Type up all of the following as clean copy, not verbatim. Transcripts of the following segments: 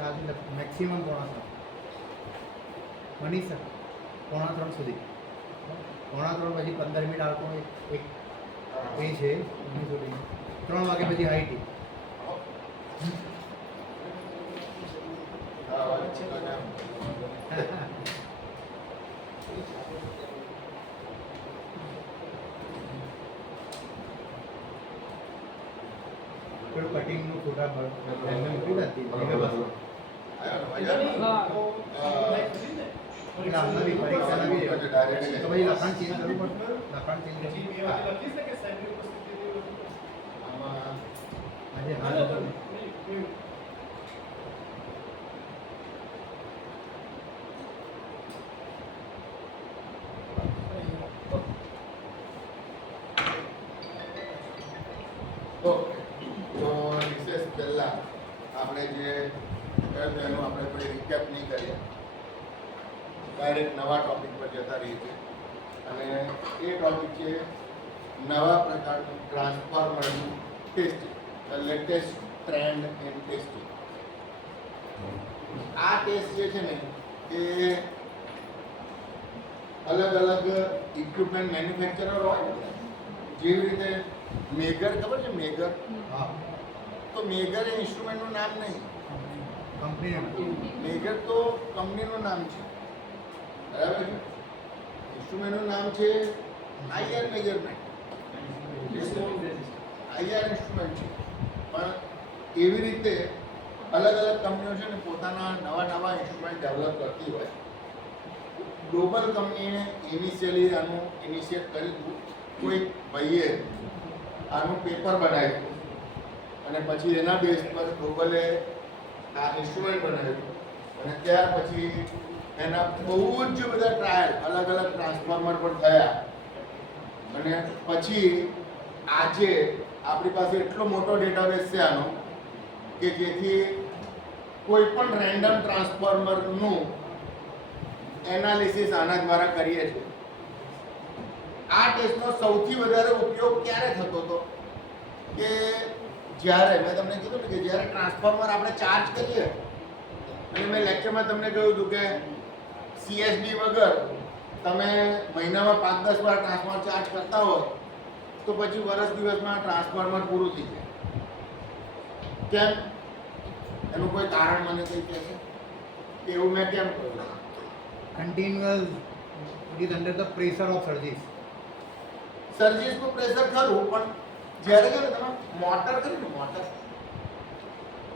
7 maximum 2:30 બની શકે 2:30 સુધી 2:30 પછી 15 મિનિટ આવતો એક એ છે 3 વાગે પછી હાઈટી પેલું કટિંગનું ફોટા મૂકી નથી આમના બી પરીક્ષાના બી તો પછી લખાણ ચેન્જ કરવું પડશે લખાણ ચેન્જ આજે હાલ આપણે જે એનું આપણે કોઈ રિકેપ નહીં કરીએ, ડાયરેક્ટ નવા ટોપિક પર જતા રહીએ છીએ અને એ ટોપિક છે નવા પ્રકારનું ટ્રાન્સફોર્મરનું testing, the latest trend in testing. આ ટેસ્ટ જે છે ને એ અલગ અલગ ઇક્વિપમેન્ટ મેન્યુફેક્ચરર હોય, જેવી રીતે મેગર, ખબર છે મેગર? હા તો મેગર એ ઇન્સ્ટ્રુમેન્ટનું નામ નહીં, કંપની મેગર તો કંપનીનું નામ છે, બરાબર છે. ઇન્સ્ટ્રુમેન્ટનું નામ છે આઈઆર મેજરમેન્ટ, આઈઆર ઇન્સ્ટ્રુમેન્ટ છે. પણ એવી રીતે અલગ અલગ કંપનીઓ છે ને પોતાના નવા નવા ઇન્સ્ટ્રુમેન્ટ ડેવલપ કરતી હોય. ગ્લોબલ કંપનીએ ઇનિશિયલી આનું ઇનિશિયેટ કર્યું હતું, કોઈ ભાઈએ આનું પેપર બનાવ્યું અને પછી એના બેઝ પર ગ્લોબલે આ ઇન્સ્ટ્રુમેન્ટ બનાવ્યું અને ત્યાર પછી એના બહુ જ બધા ટ્રાયલ અલગ અલગ ટ્રાન્સફોર્મર પર થયા અને પછી આજે આપણી પાસે એટલો મોટો ડેટાબેઝ છે આનો કે જેથી કોઈ પણ રેન્ડમ ટ્રાન્સફોર્મરનું એનાલિસિસ આના દ્વારા કરીએ છીએ. આ ટેસ્ટનો સૌથી વધારે ઉપયોગ ક્યારે થતો હતો કે જ્યારે મેં તમને કીધું ને કે જ્યારે ટ્રાન્સફોર્મર આપણે ચાર્જ કરીએ, અને મેં લેક્ચરમાં તમને કહ્યું હતું કે સીએસડી વગર તમે મહિનામાં 5-10 વાર ટ્રાન્સફોર્મર ચાર્જ કરતા હોય તો પછી વર્ષ દિવસમાં ટ્રાન્સફોર્મર પૂરું થઈ જાય. કેમ? એનું કોઈ કારણ મને કંઈ કહેશે કે એવું મેં કેમ કહ્યું? continuous it is under the pressure of surges. સર્જિસનું પ્રેશર ખરું, પણ જ્યારે છે ને તમે મોટર કરી ને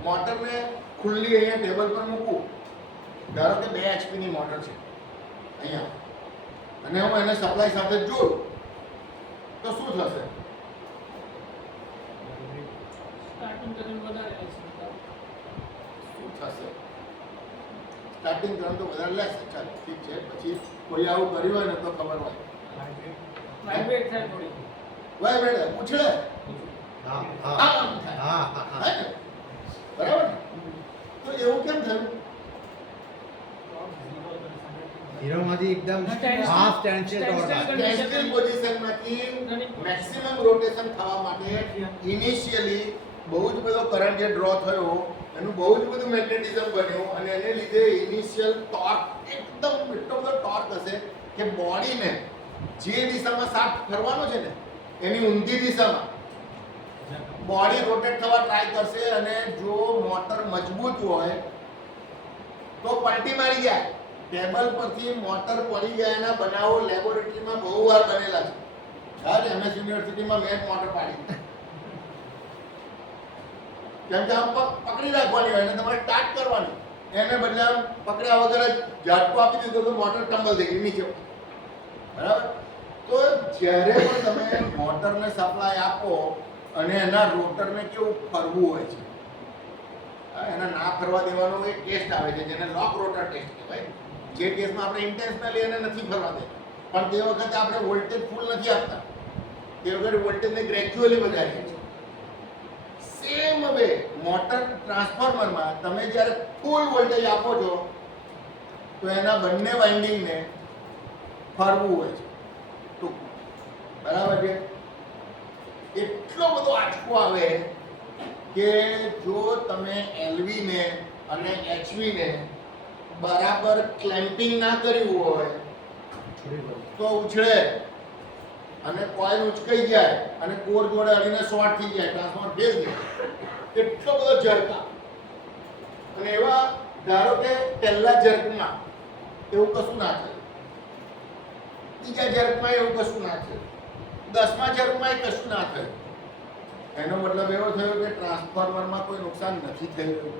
મોટરને ખુલ્લી અહીંયા ટેબલ પર મૂકું, ધારો કે 2 HP ની મોટર છે અહીંયા, અને હું એને સપ્લાય સાથે જોડું તો શું થશે? સ્ટાર્ટિંગ કરંટ તો વધારે લેશે, ચાલો ઠીક છે. પછી કોઈ આવું કર્યું હોય ને તો ખબર હોય, વાઇબ્રેટ થાય થોડી, વાઇબ્રેટ ઉછળે, હા આમ થાય, હા હા હા બરાબર ને? તો એવું કેમ થયું? હીરોમાંથી એકદમ હાફ સ્ટેન્ડ સ્ટેન્ડ પોઝિશનમાંથી મેક્સિમમ રોટેશન થવા માટે ઇનિશિયલી બહુ જ બધો કરંટ જે ડ્રો થયો, એનું બહુ જ બધું મેગ્નેટિઝમ બન્યું અને એને લીધે ઇનિશિયલ ટોર્ક, એકદમ એટલો બધો ટોર્ક હશે કે બોડીને જે દિશામાં શાફ્ટ ફરવાનો છે ને એની ઊંધી દિશામાં બોડી રોટેટ થવા ટ્રાય કરશે અને જો મોટર મજબૂત હોય તો પલટી મારી જાય. ટેબલ પરથી મોટર પડી ગયા એના બનાવો લેબોરેટરીમાં બહુ વાર બનેલા છે. યાર MS યુનિવર્સિટીમાં મેં મોટર પાડી, કેમ કે આમ પકડી રાખવાની હોય અને તમારે સ્ટાર્ટ કરવાની, એને બદલે આમ પકડ્યા વગર જ ઝાટકો આપી દીધો તો મોટર ટમ્બલ થઈ ગઈ નીચે, બરાબર? તો જ્યારે પણ તમે મોટરને સપ્લાય આપો અને એના રોટરને કેવું ફરવું હોય છે, એના ના ફરવા દેવાનો એક ટેસ્ટ આવે છે જેને લોક રોટર ટેસ્ટ કહેવાય. જે કેસમાં આપણે ઇન્ટેન્શનલી એને નથી ફરવા દેતા, પણ તે વખતે આપણે વોલ્ટેજ ફૂલ નથી આપતા, તે વખતે વોલ્ટેજને ગ્રેજ્યુઅલી વધારીએ છીએ. સેમ વે મોટર ટ્રાન્સફોર્મરમાં તમે જ્યારે ફૂલ વોલ્ટેજ આપો છો તો એના બંને વાઇન્ડિંગને ફરવું હોય છે ટૂંકમાં, બરાબર છે? એટલો બધો આંચકો આવે કે જો તમે એલવીને અને HV ને બરાબર ક્લેમ્પિંગ ના કર્યું હોય તો ઉછળે અને કોઇલ ઉચકાઈ જાય અને કોર જોડે અડીને શોર્ટ થઈ જાય, ટ્રાન્સફોર્મર ફેલ જાય. એટલો બધો ઝરકા. અને એવા ધારો કે પહેલા ઝરકમાં એવું કશું ના થયું, બીજા ઝરકમાં એવું કશું ના થયું, 10મા ઝરકમાં કશું ના થયું. એનો મતલબ એવો થયો કે ટ્રાન્સફોર્મરમાં કોઈ નુકસાન નથી થયું.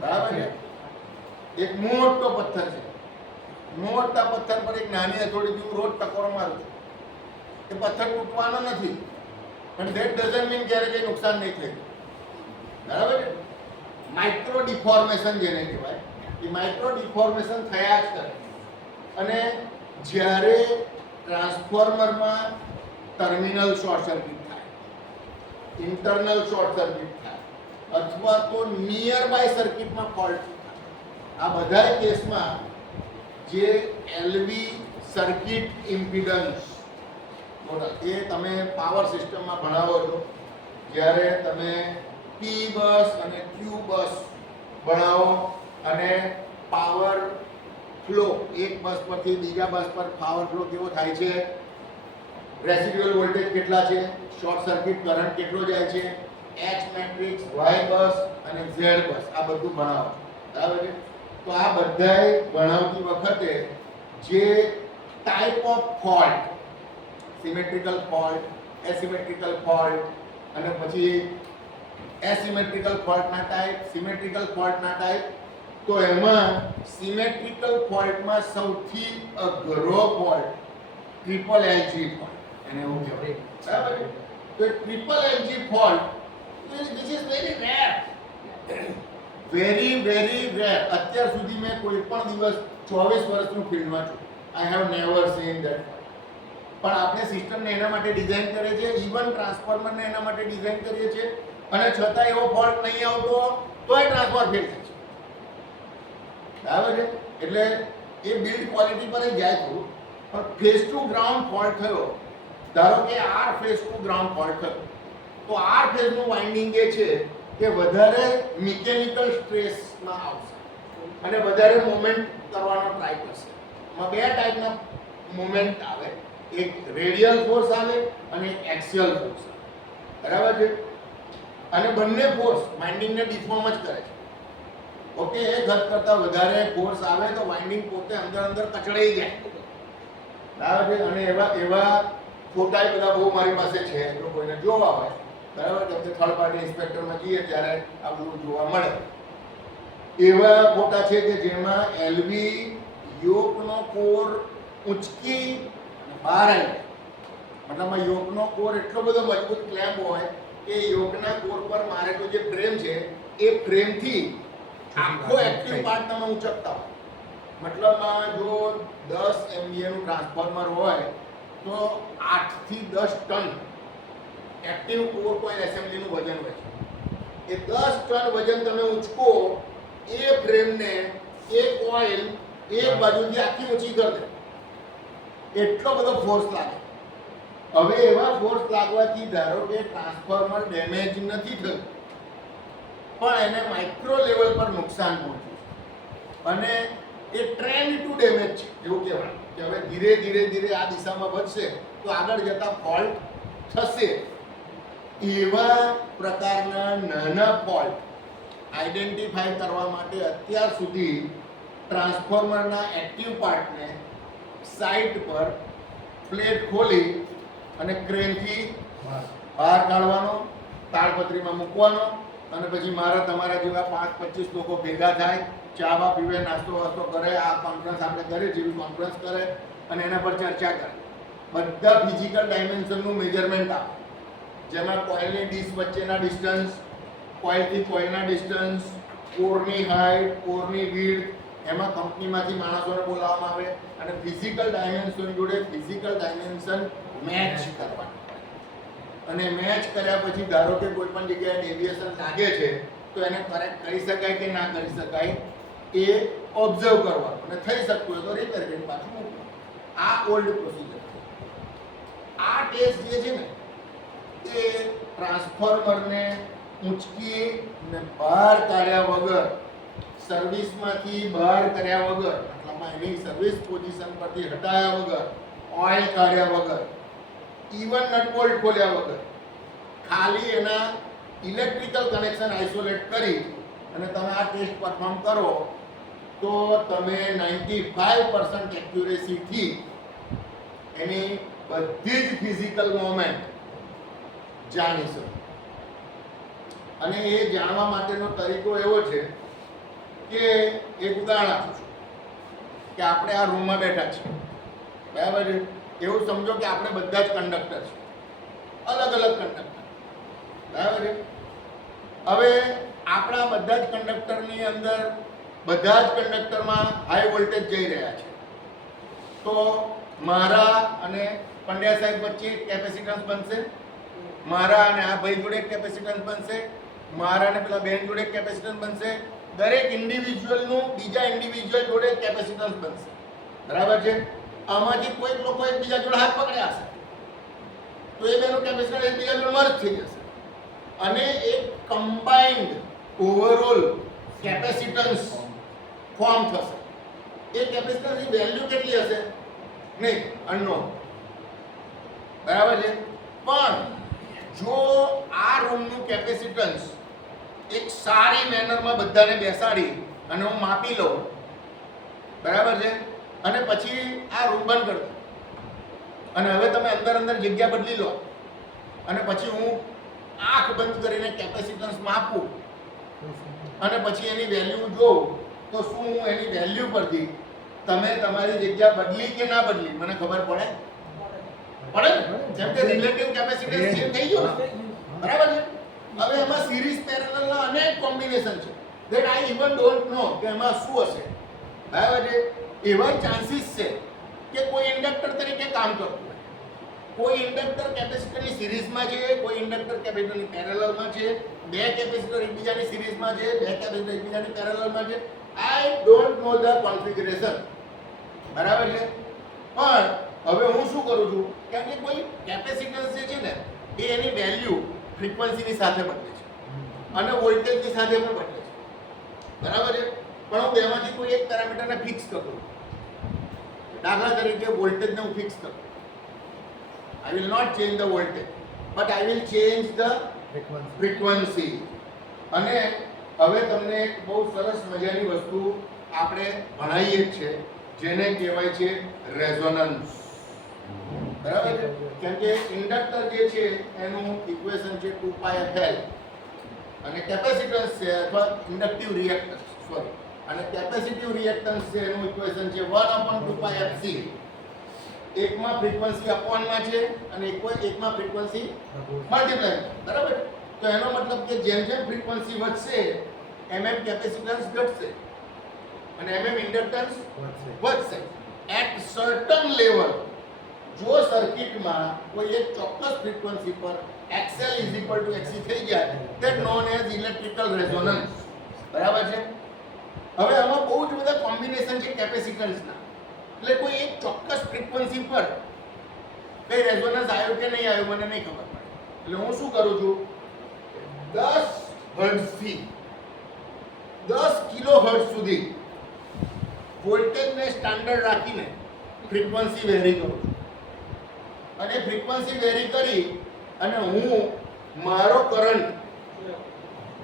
બરાબર છે? એક મોટો પથ્થર છે, મોટા પથ્થર પર એક નાની હથોડીથી હું રોજ ટકોરો મારું છું. એ પથ્થર તૂટવાનો નથી, પણ ધેટ ડઝન્ટ મીન ક્યારે કંઈ નુકસાન નહીં થયું. બરાબર છે? માઇક્રો ડિફોર્મેશન જેને કહેવાય, એ માઇક્રો ડિફોર્મેશન થયા જ કરે. અને જ્યારે ટ્રાન્સફોર્મરમાં ટર્મિનલ શોર્ટ સર્કિટ થાય, ઇન્ટરનલ શોર્ટ સર્કિટ થાય, અથવા તો નિયર બાય સર્કિટમાં ફોલ્ટ થાય, આ બધા કેસમાં જે LV સર્કિટ ઇમ્પિડન્સ એ તમે પાવર સિસ્ટમમાં ભણાવો છો, જ્યારે તમે P બસ અને Q બસ ભણાવો અને પાવર ફ્લો એક બસ પરથી બીજા બસ પર પાવર ફ્લો કેવો થાય છે, રેસિડ્યુઅલ વોલ્ટેજ કેટલા છે, શોર્ટ સર્કિટ કરંટ કેટલો જાય છે, H મેટ્રિક્સ, Y બસ અને Z બસ, આ બધું ભણાવો. બરાબર છે? તો આ બધાય ભણાવતી વખતે જે type of fault, symmetrical fault, asymmetrical fault, અને પછી એસિમેટ્રિકલ ફોલ્ટના ટાઈપ, સિમેટ્રિકલ ફોલ્ટના ટાઈપ, તો એમાં સિમેટ્રિકલ ફોલ્ટમાં સૌથી અઘરો ફોલ્ટ ટ્રિપલ LG ફોલ્ટ, એને એવું કહેવાય. બરાબર છે? તો triple LG fault this is very rare, very rare. અત્યાર સુધી મેં કોઈ પણ દિવસ 24 વર્ષનું ફિલ્ડમાં છું, I have never seen that. પણ આપણે સિસ્ટમને એના માટે ડિઝાઇન કરીએ છીએ, ઇવન ટ્રાન્સફોર્મરને એના માટે ડિઝાઇન કરીએ છીએ, અને છતાં એવો ફોલ્ટ નહીં આવતો તોય ટ્રાન્સફોર્મર ફેલ થાય છે. બરાબર છે? એટલે એ બિલ્ડ ક્વોલિટી પર જાય થોડું, પણ ફેસ ટુ ગ્રાઉન્ડ ફોલ્ટ થયો, ધારો કે R face to ground fault થયો, તો R ફેઝનું વાઇન્ડિંગ એ છે કે વધારે મિકેનિકલ સ્ટ્રેસમાં આવશે અને વધારે મૂવમેન્ટ કરવાનો ટ્રાય કરશે. એમાં બે ટાઈપના મૂવમેન્ટ આવે, એક રેડિયલ ફોર્સ આવે અને એક એક્સિયલ ફોર્સ આવે. બરાબર છે? અને બંને ફોર્સ વાઇન્ડિંગને ડિફોર્મ જ કરે છે. ઓકે, એક હદ કરતાં વધારે ફોર્સ આવે તો વાઇન્ડિંગ પોતે અંદર કચડાઈ જાય. બરાબર છે? અને એવા ફોટા બધા બહુ મારી પાસે છે, જો કોઈને જોવા હોય. બરાબર? કેમ કે થર્ડ પાર્ટી ઇન્સ્પેક્ટરમાં જઈએ ત્યારે આ બધું જોવા મળે. એવા ફોટા છે કે જેમાં LV યોકનો કોર ઉંચકી બહાર આવી જાય. મતલબમાં યોકનો કોર એટલો બધો મજબૂત ક્લેમ્પ હોય કે યોકના કોર પર મારેલો જે ફ્રેમ છે એ ફ્રેમથી આખો એક્ટિવ પાર્ટ તમે ઉંચકતા હોય. મતલબમાં જો 10 MVA નું ટ્રાન્સફોર્મર હોય તો 8 થી 10 ટન એક્ટિવ કોર કોઇલ એસેમ્બલીનું વજન હોય છે. એ 10 ટન વજન તમે ઉંચકો, એ ફ્રેમને એ કોઇલ એક બાજુથી આખી ઊંચી કરી દે, એટલો બધો ફોર્સ લાગે. હવે એવા ફોર્સ લાગવાથી ધારો કે ટ્રાન્સફોર્મર ડેમેજ નથી થયું, પણ એને માઇક્રો લેવલ પર નુકસાન પહોંચ્યું અને એ ટ્રેન્ડ ટુ ડેમેજ છે, એવું કહેવાય કે હવે ધીરે આ દિશામાં વધશે તો આગળ જતા ફોલ્ટ થશે. એવા પ્રકારના નાના ફોલ્ટ આઈડેન્ટિફાઈ કરવા માટે અત્યાર સુધી ટ્રાન્સફોર્મરના એક્ટિવ પાર્ટને સાઇટ પર પ્લેટ ખોલી અને ક્રેનથી બહાર કાઢવાનો, તાડપત્રીમાં મૂકવાનો, અને પછી મારા તમારા જેવા 5-25 લોકો ભેગા થાય, ચા બા પીવે, નાસ્તો વાસ્તો કરે, આ કોન્ફરન્સ આપણે કરીએ જેવી કોન્ફરન્સ કરે અને એના પર ચર્ચા કરે. બધા ફિઝિકલ ડાયમેન્શનનું મેજરમેન્ટ આપે, જેમાં કોઇલની ડીશ વચ્ચેના ડિસ્ટન્સ, કોઇલથી કોઇલના ડિસ્ટન્સ, કોરની હાઇટ, કોરની વિડ્થ, એમાં કંપનીમાંથી માણસોને બોલાવવામાં આવે અને ફિઝિકલ ડાયમેન્શન જોડે ફિઝિકલ ડાયમેન્શન મેચ કરવાનું. અને મેચ કર્યા પછી ધારો કે કોઈ પણ જગ્યાએ ડેવિએશન લાગે છે તો એને કરેક્ટ કરી શકાય કે ના કરી શકાય એ ઓબ્ઝર્વ કરવાનું, અને થઈ શકતું હોય તો રિપેર કરીને પાછું મૂકવાનું. આ ઓલ્ડ પ્રોસિજર છે. આ ટેસ્ટ જે છે ને એ ટ્રાન્સફોર્મરને ઊંચકી ને બહાર કાઢ્યા વગર, સર્વિસમાંથી બહાર કર્યા વગર, મતલબમાં એની સર્વિસ પોઝિશન પરથી હટાયા વગર, ઓઇલ કાઢ્યા વગર, ઇવન નટ બોલ્ટ ખોલ્યા વગર, ખાલી એના ઇલેક્ટ્રિકલ કનેક્શન આઇસોલેટ કરી અને તમે આ ટેસ્ટ પરફોર્મ કરો તો તમે 95% એક્યુરેસીથી એની બધી જ ફિઝિકલ મોમેન્ટ જાણી શકો. અને એ જાણવા માટેનો તરીકો એવો છે કે એક ઉદાહરણ આપું છું કે આપણે આ રૂમમાં બેઠા છીએ, બરાબર છે? એવું સમજો કે આપણે બધા જ કંડક્ટર છે, અલગ અલગ કંડક્ટર, બરાબર છે? હવે આપણા બધા જ કંડક્ટરની અંદર બધા જ કંડક્ટરમાં હાઈ વોલ્ટેજ જઈ રહ્યા છે. તો મારા અને પંડ્યા સાહેબ વચ્ચે કેપેસિટન્સ બનશે, મારા અને આ ભાઈ જોડે કેપેસિટન્સ બનશે, મારા અને પેલા બેન જોડે કેપેસિટન્સ બનશે, દરેક ઇન્ડિવિજ્યુઅલનું બીજા ઇન્ડિવિજ્યુઅલ જોડે કેપેસિટન્સ બનશે, બરાબર છે? આમાંથી કોઈક લોકો એકબીજા જોડે હાથ પકડ્યા હશે તો એ બેનો કેપેસિટન્સ એકબીજા જોડે મર્જ થઈ જશે અને એક કમ્બાઇન્ડ ઓવરઓલ કેપેસિટન્સ ફોર્મ થશે. એ કેપેસિટન્સની વેલ્યુ કેટલી હશે? નહીં, અનનોન, બરાબર છે? પણ જો આ રૂમનું કેપેસિટન્સ એક સારી મેનરમાં બધાને બેસાડી અને હું માપી લઉં, બરાબર છે? અને પછી આ રૂમ બંધ કરી દઉં અને હવે તમે અંદર અંદર જગ્યા બદલી લો અને પછી હું આંખ બંધ કરીને કેપેસિટન્સ માપું અને પછી એની વેલ્યુ જોઉં તો શું હું એની વેલ્યુ પરથી તમે તમારી જગ્યા બદલી કે ના બદલી મને ખબર પડે? પડે ને? જેમ કે રિલેટિવ કેપેસિટન્સ ચેન્જ થઈ ગયો ને, બરાબર છે? હવે એમાં સિરીઝ પેરેલલના અનેક કોમ્બિનેશન છે that I even don't know કે એમાં શું હશે, બરાબર છે? એવા ચાન્સીસ છે કે કોઈ ઇન્ડક્ટર તરીકે કામ કરતું હોય, કોઈ ઇન્ડક્ટર કેપેસિટરની સિરીઝમાં છે, કોઈ ઇન્ડક્ટર કેપેસિટરની પેરેલલમાં છે, બે કેપેસિટર એકબીજાની સિરીઝમાં છે, બે કેપેસિટર એકબીજાની પેરેલલમાં છે. I don't know the configuration, બરાબર છે? પણ હવે હું શું કરું છું કેમ કે કોઈ કેપેસિટન્સ જે છે ને એ એની વેલ્યુ ફ્રીક્વન્સીની સાથે બદલે છે અને વોલ્ટેજની સાથે પણ બદલે છે, બરાબર છે? પણ હું બેમાંથી કોઈ એક પેરામીટરને ફિક્સ કરું. દાખલા તરીકે વોલ્ટેજને હું ફિક્સ કરું. I will not change the voltage, but I will change the frequency. અને હવે તમને એક બહુ સરસ મજાની વસ્તુ આપણે ભણાવીએ છીએ જેને કહેવાય છે રેઝોનન્સ, બરાબર છે? કેમ કે ઇન્ડક્ટર જે છે એનું ઇક્વેશન છે 2πfL અને કેપેસિટન્સ છે અથવા ઇન્ડક્ટિવ રિએક્ટન્સ અને કેપેસિટિવ રિએક્ટન્સ છે એનું ઇક્વેશન છે 1/2πfC. એકમાં ફ્રીક્વન્સી અપોનમાં છે અને એકમાં ફ્રીક્વન્સી મલ્ટીપ્લાય, બરાબર? તો એનો મતલબ કે જેમ જેમ ફ્રીક્વન્સી વધશે એમ કેપેસિટન્સ ઘટશે અને એમ ઇન્ડક્ટન્સ વધશે. એટ સર્ટન લેવલ જો સર્કિટમાં કોઈ એક ચોક્કસ ફ્રીક્વન્સી પર XL = XC થઈ જાય that known as electrical resonance, બરાબર છે? હવે આમાં બહુ જ બધા કોમ્બિનેશન છે કેપેસિટન્સના, એટલે કોઈ એક ચોક્કસ ફ્રીક્વન્સી પર કઈ રેઝોનન્સ આવ્યો કે નહીં આવ્યો મને નહીં ખબર પડે. એટલે હું શું કરું છું 10 હર્ટ્ઝથી 10 કિલોહર્ટ્ઝ સુધી વોલ્ટેજને સ્ટાન્ડર્ડ રાખીને ફ્રીક્વન્સી વેરી કરું છું અને ફ્રીક્વન્સી વેરી કરી અને હું મારો કરંટ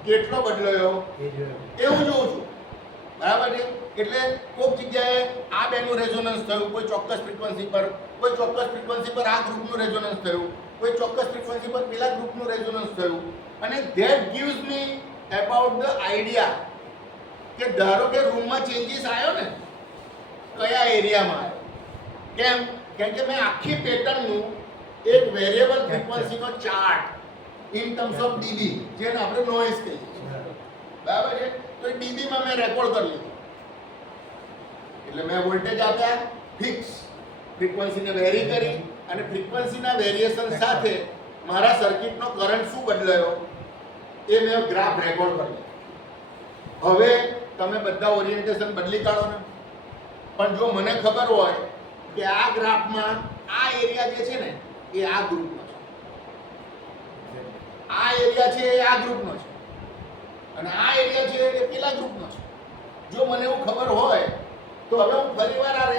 કેટલો બદલાયો એવું જોઉં છું, બરાબર છે? એટલે કોઈક જગ્યાએ આ બેનું રેઝોનન્સ થયું કોઈ ચોક્કસ ફ્રીક્વન્સી પર, કોઈ ચોક્કસ ફ્રીક્વન્સી પર આ ગ્રુપનું રેઝોનન્સ થયું, કોઈ ચોક્કસ ફ્રીક્વન્સી પર પેલા ગ્રુપનું રેઝોનન્સ થયું અને that gives me about the idea કે ધારો કે રૂમમાં ચેન્જીસ આવ્યો ને કયા એરિયામાં આવ્યો. કેમ? કેમ કે મેં આખી પેટર્નનું એક વેરિયેબલ ફ્રીક્વન્સીનો chart in terms of dB જેને આપણે નોઇઝ કહીએ છીએ, બરાબર છે? તો એ ડીબીમાં મેં રેકોર્ડ કરી લીધું. એટલે મેં વોલ્ટેજ આપ્યા ફિક્સ, ફ્રીક્વન્સીને વેરી કરી અને ફ્રીક્વન્સીના વેરિએશન સાથે મારા સર્કિટનો કરંટ શું બદલાયો એ મેં ગ્રાફ રેકોર્ડ કર્યો. હવે તમે બધા ઓરિએન્ટેશન બદલી કાઢો ને, પણ જો મને ખબર હોય કે આ ગ્રાફમાં આ એરિયા જે છે ને એ આ ગ્રુપનો છે, આ એરિયા છે એ આ ગ્રુપનો છે, અને આ એરિયા છે એ પેલા ગ્રુપનો છે. જો મને એવું ખબર હોય તો હવે હું ફરીવાર આ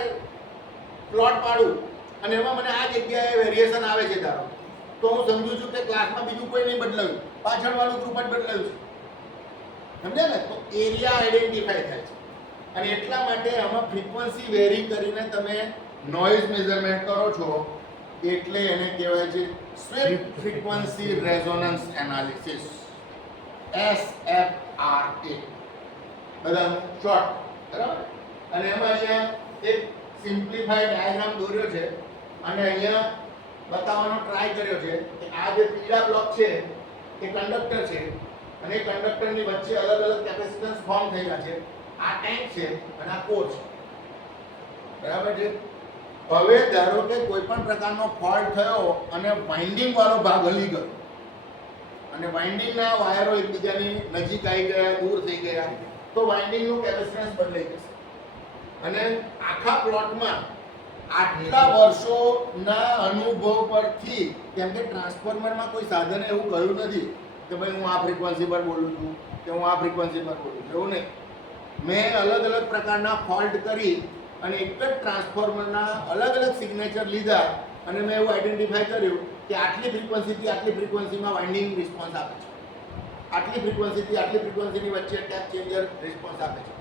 પ્લોટ પાડું અને એમાં મને આ જગ્યાએ વેરિએશન આવે છે ધારો તો હું સમજુ છું કે ક્લાસમાં બીજું કોઈ નહીં બદલાયું, પાછળવાળું ગ્રુપ જ બદલાયું છે. સમજ્યા ને? તો એરિયા આઈડેન્ટિફાઈ થાય છે અને એટલા માટે આમાં ફ્રીક્વન્સી વેરી કરીને તમે નોઇઝ મેઝરમેન્ટ કરો છો એટલે એને કહેવાય છે sweep frequency resonance analysis, SFRA. બધાનું શોર્ટ, બરાબર? અને એમાં અહીંયા એક સિમ્પ્લિફાઈડ ડાયાગ્રામ દોર્યો છે અને અહીંયા બતાવવાનો ટ્રાય કર્યો છે કે આ જે પીળા બ્લોક છે એ કંડક્ટર છે અને એ કંડક્ટરની વચ્ચે અલગ અલગ કેપેસિટન્સ ફોર્મ થયેલા છે. આ ટેન્ક છે અને આ કોર છે, બરાબર છે? હવે ધારો કે કોઈ પણ પ્રકારનો ફોલ્ટ થયો અને વાઇન્ડિંગ વાળો ભાગ હલી ગયો અને વાઇન્ડિંગના વાયરો એકબીજાની નજીક આવી ગયા, દૂર થઈ ગયા, તો વાઇન્ડિંગનું કેપેસિટન્સ બદલાઈ જશે. અને આખા પ્લોટમાં આટલા વર્ષોના અનુભવ પરથી, કેમ કે ટ્રાન્સફોર્મરમાં કોઈ સાધને એવું કહ્યું નથી કે ભાઈ હું આ ફ્રીક્વન્સી પર બોલું છું કે હું આ ફ્રીક્વન્સી પર બોલું છું, એવું નહીં. મેં અલગ અલગ પ્રકારના ફોલ્ટ કરી અને એક જ ટ્રાન્સફોર્મરના અલગ અલગ સિગ્નેચર લીધા અને મેં એવું આઈડેન્ટિફાઈ કર્યું કે આટલી ફ્રીક્વન્સીથી આટલી ફ્રીક્વન્સીમાં વાઇન્ડિંગ રિસ્પોન્સ આપે છે, આટલી ફ્રીક્વન્સીથી આટલી ફ્રીક્વન્સીની વચ્ચે ટેપ ચેન્જર રિસ્પોન્સ આપે છે,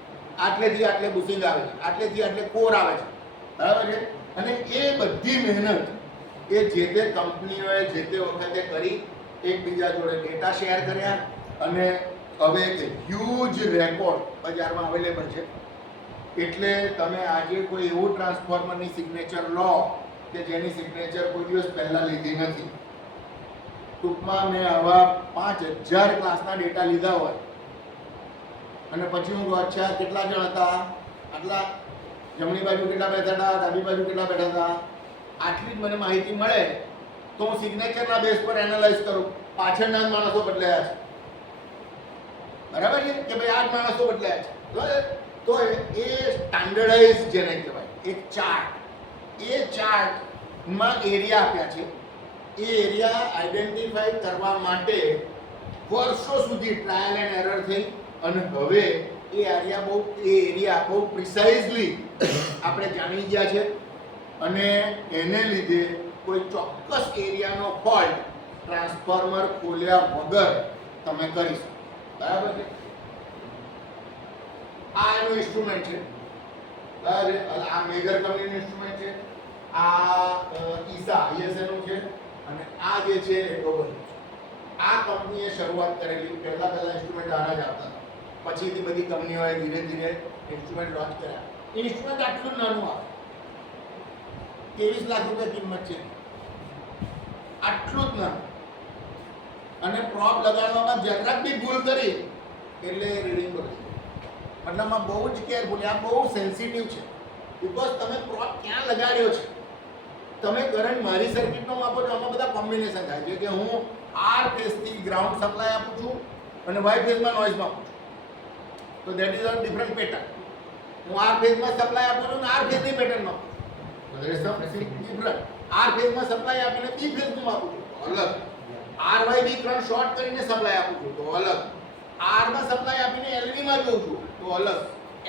આટલેથી આટલે બુસિંગ આવે છે, આટલેથી આટલે કોર આવે છે, બરાબર છે? અને એ બધી મહેનત એ જે તે કંપનીઓએ જે તે વખતે કરી, એકબીજા જોડે ડેટા શેર કર્યા અને હવે એક હ્યુજ રેકોર્ડ બજારમાં અવેલેબલ છે. એટલે તમે આજે કોઈ એવું ટ્રાન્સફોર્મરની સિગ્નેચર લો કે જેની સિગ્નેચર કોઈ દિવસ પહેલા લીધી નથી. ટૂંકમાં મેં આવા 5000 ક્લાસના ડેટા લીધા હોય અને પછી હું કહું અચ્છા કેટલા જણ હતા, આટલા જમણી બાજુ કેટલા બેઠા હતા, ડાબી બાજુ કેટલા બેઠા હતા, આટલી જ મને માહિતી મળે તો હું સિગ્નેચરના બેઝ પર એનાલાઇઝ કરું પાછળના જ માણસો બદલાયા છે, બરાબર છે કે ભાઈ આ જ માણસો બદલાયા છે. તો એ સ્ટાન્ડર્ડાઇઝ જેને કહેવાય એક ચાર્ટ, એ ચાર્ટમાં એરિયા આપ્યા છે. એ એરિયા આઈડેન્ટિફાઈ કરવા માટે વર્ષો સુધી ટ્રાયલ એન્ડ એરર થઈ અને હવે એ એરિયા બહુ પ્રિસાઇઝલી આપણે જાણી ગયા છે અને એને લીધે કોઈ ચોક્કસ એરિયાનો ફોલ્ટ ટ્રાન્સફોર્મર ખોલ્યા વગર તમે કરી શકો, બરાબર છે? આ એનું ઇન્સ્ટ્રુમેન્ટ છે, બરાબર? આ મેજર કંપનીનું ઇન્સ્ટ્રુમેન્ટ છે, આ ઈસા ISA નું છે અને આ જે છે એ ગ્લોબલ છે. આ કંપનીએ શરૂઆત કરેલી, પહેલા ઇન્સ્ટ્રુમેન્ટ આના જ આવતા હતા, પછીથી બધી કંપનીઓએ ધીરે ધીરે ઇન્સ્ટ્રુમેન્ટ લોન્ચ કર્યા. ઇન્સ્ટ્રુમેન્ટ આટલું નાનું આવે, 23 લાખ રૂપિયા કિંમત છે, આટલું જ નાનું, અને પ્રોપ લગાડવામાં જરાક બી ભૂલ કરી એટલે રીડિંગ બદલી. મતલબમાં બહુ જ કેરફુલી, આ બહુ સેન્સિટિવ છે બિકોઝ તમે પ્રોપ ક્યાં લગાડ્યો છે, તમે કરંટ મારી સર્કિટનો માપો છો. આમાં બધા કોમ્બિનેશન થાય છે કે હું આર ફેઝથી ગ્રાઉન્ડ સપ્લાય આપું છું અને વાય ફેઝમાં નોઇઝ માપું છું, તો that is a different pattern. હું આર ફેઝમાં સપ્લાય આપું છું અને આર ફેઝની પેટર્ન માપું છું, તો દેટ ઇઝ ડિફરન્ટ. આર ફેઝમાં સપ્લાય આપીને બી ફેઝનું માપું છું, તો અલગ. આર વાય બી 3 શોર્ટ કરીને સપ્લાય આપું છું, તો અલગ. આરમાં સપ્લાય આપીને એલવીમાં જોઉં છું, તો અલગ.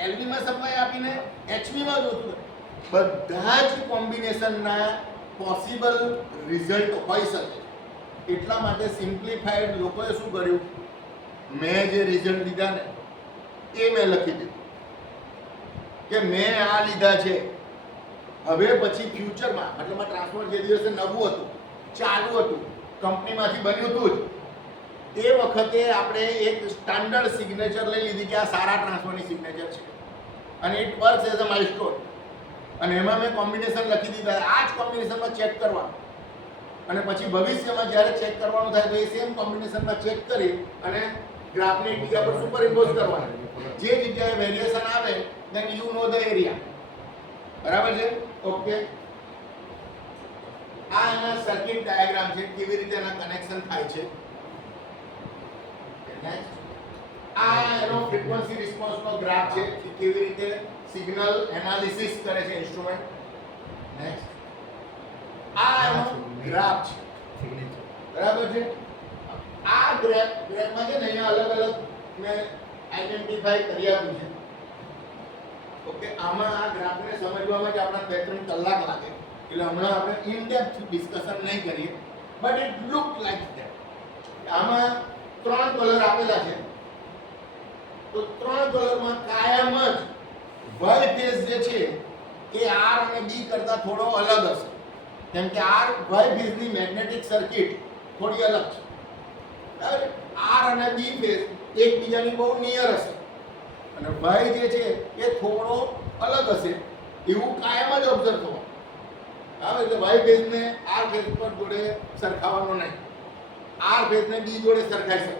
એલવીમાં સપ્લાય આપીને એચવીમાં જોઉં છું. બધા જ કોમ્બિનેશનના પોસિબલ રિઝલ્ટ હોઈ શકે. એટલા માટે સિમ્પ્લિફાઈડ લોકોએ શું કર્યું, મેં જે રિઝલ્ટ લીધા ને એ મેં લખી દીધું કે મેં આ લીધા છે. હવે પછી ફ્યુચરમાં, મતલબ ટ્રાન્સફોર્મર જે દિવસે નવું હતું, ચાલુ હતું, કંપનીમાંથી બન્યું હતું જ, એ વખતે આપણે એક સ્ટાન્ડર્ડ સિગ્નેચર લઈ લીધી કે આ સારા ટ્રાન્સફરની સિગ્નેચર છે અને it works as a milestone. અને એમાં મેં કોમ્બિનેશન લખી દીધા, આ જ કોમ્બિનેશનમાં ચેક કરવાનું અને પછી ભવિષ્યમાં જ્યારે ચેક કરવાનું થાય તો એ સેમ કોમ્બિનેશનમાં ચેક કરી અને ગ્રાફની જગ્યા પર સુપર ઇમ્પોઝ કરવાનું. જે જગ્યાએ વેરિએશન આવે then you know the area, બરાબર છે? ઓકે, આ એના સર્કિટ ડાયાગ્રામ છે, કેવી રીતે એના કનેક્શન થાય છે. આ એનો ફ્રીક્વન્સી રિસ્પોન્સનો ગ્રાફ છે કે કેવી રીતે સિગ્નલ એનાલિસિસ કરે છે ઇન્સ્ટ્રુમેન્ટ. નેક્સ્ટ, આ એનો ગ્રાફ છે, બરાબર છે? આ ગ્રાફમાં છે ને અહીંયા અલગ અલગ મેં આઈડેન્ટિફાઈ કરી આપ્યું છે. ઓકે, આમાં આ ગ્રાફને સમજવામાં જ આપણા 2-3 કલાક લાગે, એટલે હમણાં આપણે ઇન ડેપ્થ ડિસ્કશન નહીં કરીએ, but it look like that. આમાં 3 કલર આપેલા છે, તો 3 કલરમાં કાયમ જ વાય ફેઝ જે છે એ આર અને બી કરતા થોડો અલગ હશે, કેમ કે આર વાય ફેઝની મેગ્નેટિક સર્કિટ થોડી અલગ છે. બરાબર, આર અને બી ફેઝ એકબીજાની બહુ નિયર હશે, અને વાય જે છે એ થોડો અલગ હશે, એવું કાયમ જ ઓબ્ઝર્વ થવાનું. બરાબર, એટલે વાય ફેઝને આર ફેઝ પર જોડે સરખાવવાનો નહીં, આર ફેઝને બી જોડે સરખાઈ શકે.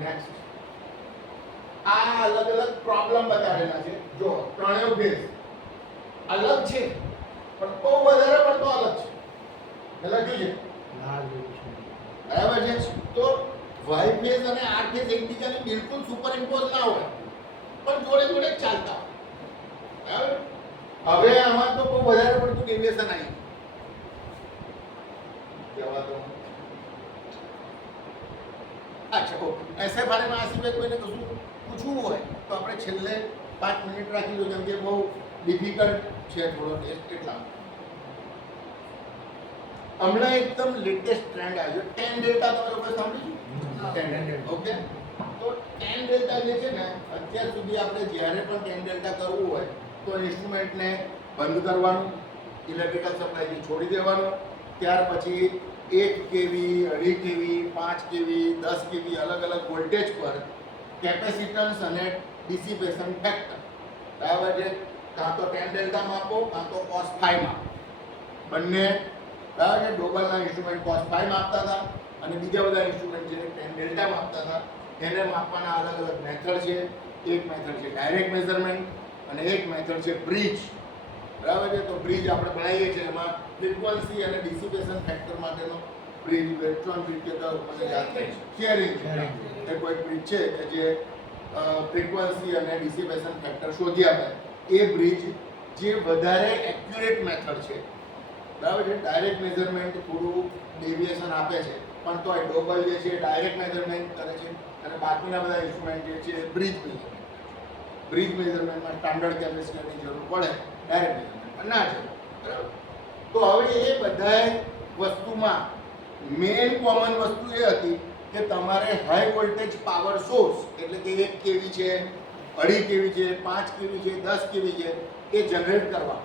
નેક્સ્ટ, આ અલગ અલગ પ્રોબ્લેમ બતાવેલા છે. જો ત્રણેય ફેઝ અલગ છે, પણ બહુ વધારે પડતો અલગ છે. લખ્યું છે લાલ જેવું છે. બરાબર છે. તો વાય ફેઝ અને આર ફેઝ એકબીજાને બિલકુલ સુપરઇમ્પોઝ ના હોય, પણ જોડે જોડે જ ચાલતા હોય. બરાબર, હવે આમાં તો બહુ વધારે પડતું ડેવિએશન આવી જવા દો. અચ્છા, ઓકે. એસે બારેમાં આ સિવાય કોઈને કશું પૂછવું હોય તો આપણે છેલ્લે 5 મિનિટ રાખી દો, કેમ કે બહુ ડિફિકલ્ટ છે થોડો ટેસ્ટ. એટલા હમણાં એકદમ લેટેસ્ટ ટ્રેન્ડ આવ્યો છે, tan ડેલ્ટા. તમે લોકો સાંભળ્યું? tan delta. ઓકે, તો tan ડેલ્ટા જે છે ને, અત્યાર સુધી આપણે જ્યારે પણ tan ડેલ્ટા કરવું હોય તો ઇન્સ્ટ્રુમેન્ટને બંધ કરવાનું, ઇલેક્ટ્રિકલ સપ્લાયથી છોડી દેવાનું, ત્યાર પછી 1 કેવી, 2.5 કેવી, 5 કેવી, 10 કેવી અલગ અલગ વોલ્ટેજ પર કેપેસિટન્સ અને ડિસિપેશન ફેક્ટર, બરાબર છે, કાં તો tan ડેલ્ટા માપો કાં તો cos phi માપો. બંને બરાબર છે. ડોબલના ઇન્સ્ટ્રુમેન્ટ cos phi માપતા હતા, અને બીજા બધા ઇન્સ્ટ્રુમેન્ટ જે tan ડેલ્ટા માપતા હતા, એને માપવાના અલગ અલગ મેથડ છે. એક મેથડ છે ડાયરેક્ટ મેઝરમેન્ટ, અને એક મેથડ છે બ્રિજ. બરાબર છે. તો બ્રિજ આપણે બનાવીએ છીએ, એમાં ફ્રીક્વન્સી અને ડિસિપેશન ફેક્ટર માટેનો બ્રિજ, ઇલેક્ટ્રોન બ્રિજ કે તો મને યાદ છે, શેરિંગ એ કોઈ બ્રિજ છે કે જે ફ્રીક્વન્સી અને ડિસિપેશન ફેક્ટર શોધી આપે. એ બ્રિજ જે વધારે એક્યુરેટ મેથડ છે. બરાબર છે. ડાયરેક્ટ મેઝરમેન્ટ થોડું ડેવિએશન આપે છે, પણ તોય ડોબલ જે છે ડાયરેક્ટ મેઝરમેન્ટ કરે છે, અને બાકીના બધા ઇન્સ્ટ્રુમેન્ટ જે છે બ્રિજ મેઝરમેન્ટ. બ્રિજ મેઝરમેન્ટમાં સ્ટાન્ડર્ડ કેપેસિટરની જરૂર પડે, ડાયરેક્ટ મેઝરમેન્ટમાં ના જરૂર. બરાબર. તો હવે એ બધા વસ્તુમાં મેઇન કોમન વસ્તુ એ હતી કે તમારે હાઈ વોલ્ટેજ પાવર સોર્સ, એટલે કે 1 કેવી છે, 2.5 કેવી છે, 5 કેવી છે, 10 કેવી છે, એ જનરેટ કરવા,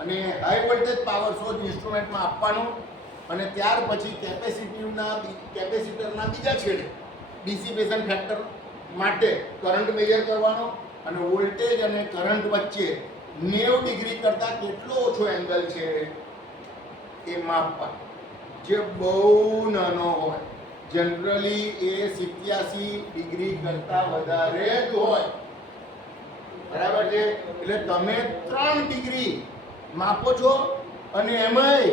અને હાઈ વોલ્ટેજ પાવર સોર્સ ઇન્સ્ટ્રુમેન્ટમાં આપવાનો, અને ત્યાર પછી કેપેસિટરના બીજા છેડે ડિસિપેશન ફેક્ટર માટે કરંટ મેજર કરવાનો, અને વોલ્ટેજ અને કરંટ વચ્ચે 90 ડિગ્રી કરતાં કેટલો ઓછો એંગલ છે એ માપવાનો, જે બહુ નાનો હોય. જનરલી એ 87 ડિગ્રી કરતાં વધારે જ હોય. બરાબર છે. એટલે તમે 3 ડિગ્રી માપો છો, અને એમાંય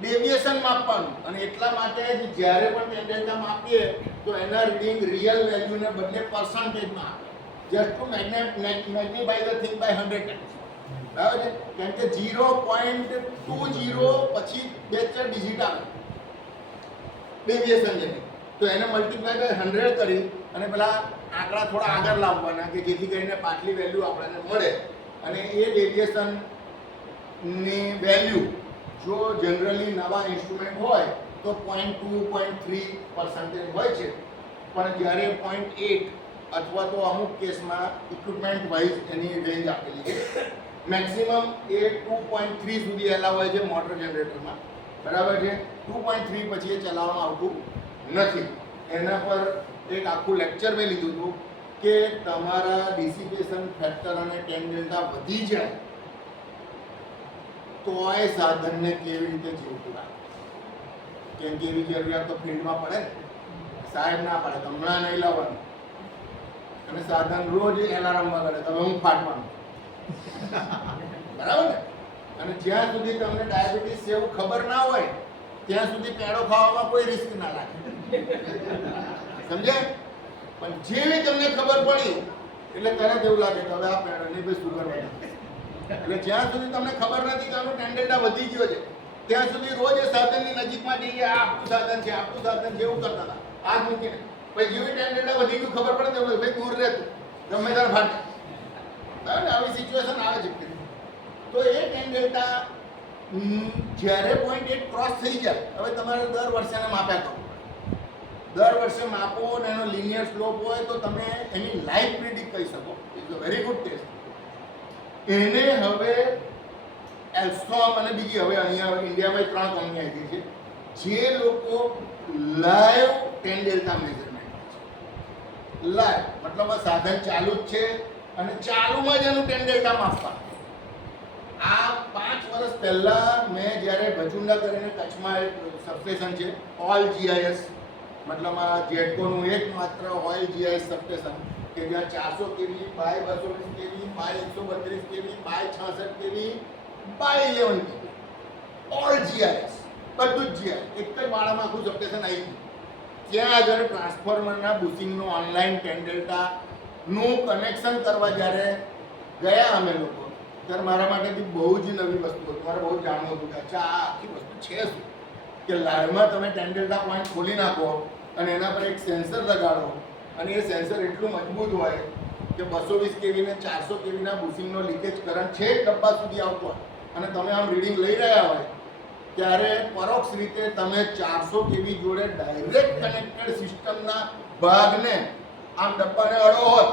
ડેવિએશન માપવાનું, અને એટલા માટે જ જ્યારે પણ tan ડેલ્ટા માપીએ તો એના રીડિંગ રિયલ વેલ્યુને બદલે પર્સન્ટેજમાં આપે, just to magnify the thing by 100 times. બરાબર છે. કેમ કે 0.20 પછી 2-4 ડિજિટ આવે ડેવિએશન જેને, તો એને મલ્ટીપ્લાય બાય 100 કરી અને પેલા આંકડા થોડા આગળ લાવવાના, કે જેથી કરીને પાછલી વેલ્યુ આપણને મળે. અને એ ડેવિએશનની વેલ્યુ જો જનરલી નવા ઇન્સ્ટ્રુમેન્ટ હોય તો 0.2-0.3% હોય છે, પણ જ્યારે 0.8 અથવા તો અમુક કેસમાં ઇક્વિપમેન્ટ વાઇઝ એની રેન્જ આપેલી છે. મેક્સિમમ એ 2.3 સુધી એલાવ હોય છે મોટર જનરેટરમાં. બરાબર છે. 2.3 પછી એ ચલાવવામાં આવતું નથી. એના પર એક આખું લેક્ચર મેં લીધું હતું કે તમારા ડિસિપેશન ફેક્ટર અને tan ડેલ્ટા વધી જાય તો એ સાધનને કેવી રીતે જીવતું રાખે, કેમ કે એવી જરૂરિયાત તો ફિલ્ડમાં પડે ને. સાહેબ ના પાડે તો હમણાં નહીં લાવવાનું, અને સાધન રોજ એલાર્મ વગાડે તો હવે હું ફાટવાનું. બરાબર ને. અને જ્યાં સુધી તમને ડાયાબિટીસ જેવું ખબર ના હોય ત્યાં સુધી પેડો ખાવામાં કોઈ રિસ્ક ના લાગે, સમજ્યા? પણ જેવી તમને ખબર પડી એટલે તરત એવું લાગે કે હવે આ પેડો નહીં ભાઈ સુગર વધે. એટલે જ્યાં સુધી તમને ખબર નથી કે આનું tan ડેલ્ટા વધી ગયો છે ત્યાં સુધી રોજ એ સાધનની નજીકમાં જઈએ, આ આપણું સાધન છે, આપણું સાધન છે એવું કરતા હતા. હાથ મૂકીને પછી જેવી ટેન ડેલ્ટા વધી ગયું ખબર પડે ને ભાઈ દૂર રહેતું ગમે ત્યારે ફાટે. બરાબર ને? આવી સિચ્યુએશન આવે છે. તો એ ટેન ડેલ્ટા જ્યારે 0.8 ક્રોસ થઈ જાય, હવે તમારે દર વર્ષે એને માપ્યા કરવું પડે. દર વર્ષે માપો અને એનો લિનિયર સ્લોપ હોય તો તમે એની લાઈફ પ્રિડિક્ટ કરી શકો. It's a very good test. એને હવે એલ્સ્ટોમ અને બીજી હવે અહીંયા ઇન્ડિયામાં 3 કંપની આવી છે જે લોકો લાઈવ ટેન ડેલ્ટા મેઝરમેન્ટ કરે છે. લાઈવ મતલબ આ સાધન ચાલુ જ છે અને ચાલુમાં જ એનું ટેન ડેલ્ટા માપવા. આ 5 વર્ષ પહેલા મેં જ્યારે ભચુંડા કરીને કચ્છમાં એક સબસ્ટેશન છે ઓલ જીઆઈએસ, મતલબ આ જેટકોનું એકમાત્ર ઓઇલ જીઆઈએસ સબસ્ટેશન કે જ્યાં 400 કેવી બાય 220 કેવી બાય 132 કેવી બાય 66 કેવી બાય 11 કેવી ઓલ જીઆઈએસ, બધું જ જીઆઈએસ એક જ વાળામાં આખું સબસ્ટેશન આવી ગયું. ત્યાં આગળ ટ્રાન્સફોર્મરના બુકિંગનું ઓનલાઈન ટેન ડેલ્ટાનું કનેક્શન કરવા જ્યારે ગયા અમે લોકો, ત્યારે મારા માટે બી બહુ જ નવી વસ્તુ હતી. મારે બહુ જાણવું હતું કે અચ્છા આ આખી વસ્તુ છે શું, કે લાઈવમાં તમે ટેન ડેલ્ટા પોઈન્ટ ખોલી નાખો અને એના પર એક સેન્સર લગાડો અને એ સેન્સર એટલું મજબૂત હોય કે 220 કેવી ને 400 કેવીના બુશિંગનો લીકેજ કરંટ છેક ડબ્બા સુધી આવતો હોય અને તમે આમ રીડિંગ લઈ રહ્યા હોય ત્યારે પરોક્ષ રીતે તમે 400 કેવી જોડે ડાયરેક્ટ કનેક્ટેડ સિસ્ટમના ભાગને આમ ડબ્બાને અડો હોત.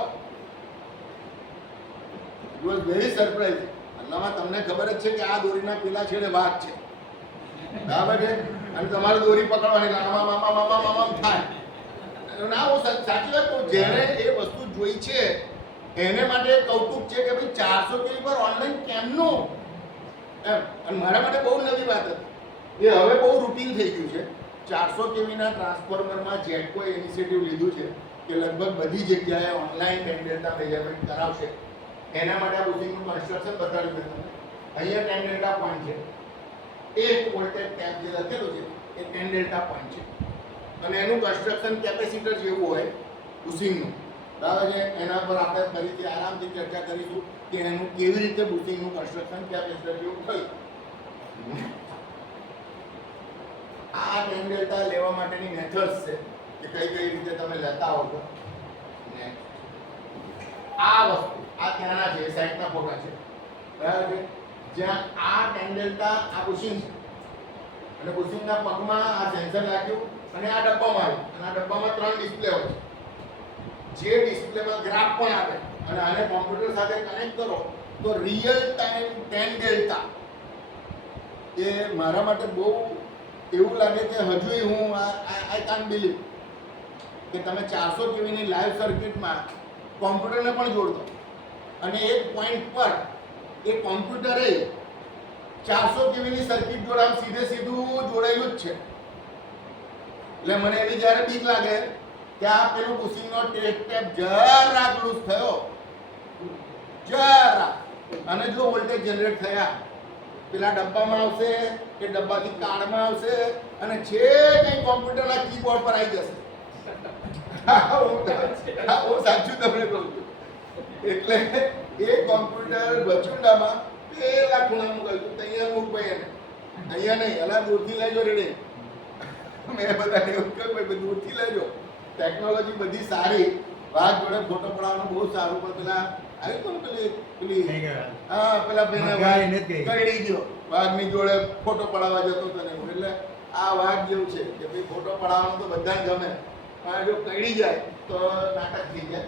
It was very surprising. અલ્લામાં તમને ખબર જ છે કે આ દોરીના પેલા છેડે વાઘ છે, બરાબર છે, અને તમારે દોરી પકડવાની આમ થાય ના. હું સાચી વાત કહું, જેણે એ વસ્તુ જોઈ છે એને માટે કૌતુક છે કે ભાઈ 400 કેવી પર ઓનલાઈન કેમનું એમ. અને મારા માટે બહુ નવી વાત હતી. એ હવે બહુ રૂટીન થઈ ગયું છે. 400 કેવીના ટ્રાન્સફોર્મરમાં જેટકોએ ઇનિશિયેટિવ લીધું છે કે લગભગ બધી જગ્યાએ ઓનલાઈન ટેન ડેલ્ટા મેઝરમેન્ટ કરાવશે. એના માટે આ બુકિંગનું કન્સ્ટ્રક્શન બતાવ્યું મેં તમને. અહીંયા ટેન ડેલ્ટા પોઈન્ટ છે, એક વોલ્ટેજ ટેપ જે લખેલું છે એ ટેન ડેલ્ટા પોઈન્ટ છે અને એનું કન્સ્ટ્રક્શન કેપેસિટર જેવું હોય બુશિંગનું, બરાબર છે. એના પર આપણે ફરીથી આરામથી ચર્ચા કરીશું કે એનું કેવી રીતે બુશિંગનું કન્સ્ટ્રક્શન કેપેસિટર જેવું થયું. આ ટેન ડેલ્ટા લેવા માટેની મેથડ્સ છે કે કઈ રીતે તમે લેતા હો છો. આ વસ્તુ આ ત્યાંના છે, સાઈડના ફોટા છે, બરાબર છે, જ્યાં આ ટેન ડેલ્ટા આ બુશિંગ છે અને બુશિંગના પગમાં આ સેન્સર લાગ્યું અને આ ડબ્બામાં આવ્યું અને આ ડબ્બામાં 3 ડિસ્પ્લે હોય છે જે ડિસ્પ્લેમાં ગ્રાફ પણ આવે અને આને કોમ્પ્યુટર સાથે કનેક્ટ કરો તો રિયલ ટાઈમ ટેન ડેલ્ટા એ મારા માટે બહુ એવું લાગે કે હજુય હું આઈ કાન્ટ બિલીવ કે તમે 400 કેવીની લાઈવ સર્કિટમાં કોમ્પ્યુટરને પણ જોડતો અને એક પોઈન્ટ પર એ કોમ્પ્યુટરે 400 કેવીની સર્કિટ જોડે આમ સીધું જોડાયેલું જ છે. એટલે મને એવી જ્યારે બીક લાગે કે આ પેલું બુશિંગનો ટેપ જરાક લૂઝ થયો જરાક અને જો વોલ્ટેજ જનરેટ થયા પેલા ડબ્બામાં આવશે, એ ડબ્બાથી કાર્ડમાં આવશે અને છે કંઈ કોમ્પ્યુટરના કીબોર્ડ પર આવી જશે. હું સાચું તમને કહું છું. એટલે એ કોમ્પ્યુટર બચુંડામાં પેલા ખૂણા મૂકાયું તો અહીંયા મૂક ભાઈ એને, અહીંયા નહીં, અલા દૂરથી લેજો રેડી. મેં બધાને એવું કહ્યું ભાઈ દૂરથી લેજો. ટેકનોલોજી બધી સારી, વાઘ જોડે ફોટો પડાવવાનું બહુ સારું, પણ પેલા આવી તો પેલી હા પેલા ભાઈને કઈ ગયો વાઘની જોડે ફોટો પડાવવા જતો હતો ને. એટલે આ વાઘ જેવું છે કે ભાઈ ફોટો પડાવવાનું તો બધાને ગમે પણ જો કઈ જાય તો નાટક થઈ જાય.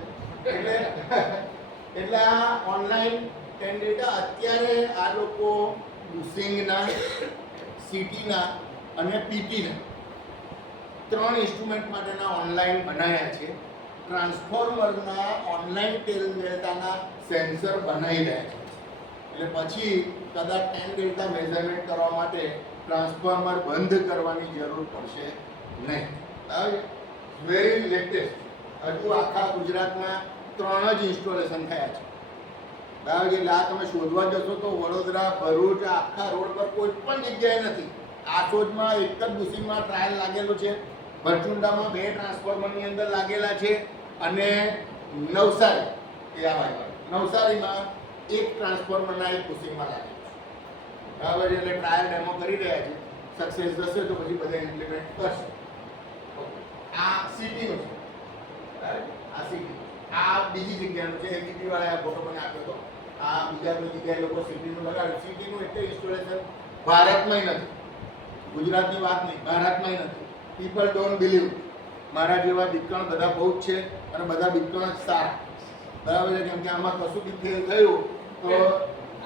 એટલે આ ઓનલાઈન ટેન ડેલ્ટા અત્યારે આ લોકો બુશિંગના, સિટીના અને પીટીના 3 ઇન્સ્ટ્રુમેન્ટ માટેના ઓનલાઈન બનાવ્યા છે. ટ્રાન્સફોર્મરના ઓનલાઈન ટેન ડેલ્ટાના સેન્સર બનાવી રહ્યા છે. એટલે પછી કદાચ ટેન ડેલ્ટા મેઝરમેન્ટ કરવા માટે ટ્રાન્સફોર્મર બંધ કરવાની જરૂર પડશે નહીં. Very latest. હજુ આખા ગુજરાતમાં 3 જ ઇન્સ્ટોલેશન થયા છે, બરાબર. એટલે આ તમે શોધવા જશો તો વડોદરા, ભરૂચ, આખા રોડ પર કોઈ પણ જગ્યાએ નથી. આસોજમાં એક જ બુશિંગમાં ટ્રાયલ લાગેલું છે, ભરચુંડામાં 2 ટ્રાન્સફોર્મરની અંદર લાગેલા છે અને નવસારીમાં 1 ટ્રાન્સફોર્મરના 1 બુશિંગમાં લાગેલું છે, બરાબર. એટલે ટ્રાયલ ડેમો કરી રહ્યા છે. સક્સેસ જશે તો પછી બધા ઇમ્પ્લિમેન્ટ કરશે. આ સિટીનું છે. આ સિટી આ બીજી જગ્યાનું છે એબીપી વાળાએ ફોટો મને આપ્યો હતો આ બીજા કોઈ જગ્યાએ લોકો સિટીનું લગાડ્યું સિટીનું એટલે ઇન્સ્ટોલેશન ભારતમાં નથી ગુજરાતની વાત નહીં ભારતમાં નથી પીપલ ડોન્ટ બિલીવ મારા જેવા બીકણ બધા બહુ જ છે અને બધા બીકણ જ સારા બરાબર છે કેમ કે આમાં કશું બી ફેલ થયું તો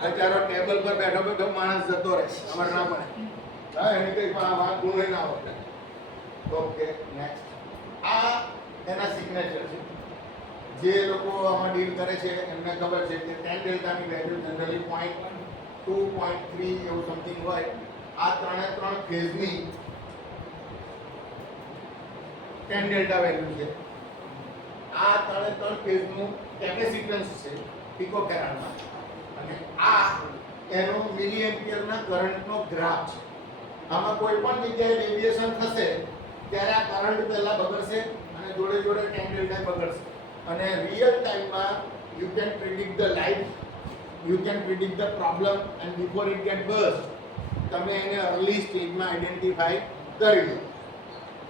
અત્યારે ટેબલ પર બેઠો બેઠો માણસ જતો રહે અમારે ના પડે હા એની કંઈ પણ આ વાત ગુણ ના હોય ઓકે નેક્સ્ટ આ એના સિગ્નેચર છે જે લોકો આમાં ડીલ કરે છે એમને ખબર છે કે 10 ડેલ્ટાની વેલ્યુ જનરલી 0.2 0.3 એવું સમથિંગ હોય આ ત્રણે ત્રણ ફેઝની 10 ડેલ્ટા વેલ્યુ છે આ ત્રણે ત્રણ ફેઝનું કેપેસિટન્સ છે પિકોફેરાડમાં અને આ એનો મિલી એમ્પિયરના કરંટનો ગ્રાફ છે આમાં કોઈ પણ જગ્યાએ ડેવિએશન થશે ત્યારે આ કરંટ પહેલા બગડશે અને જોડે જોડે 10 ડેલ્ટા બગડશે અને રિયલ ટાઈમમાં you can predict the life you can predict the problem and before it get burst તમે એને અર્લી સ્ટેજમાં આઈડેન્ટિફાઈ કરી લો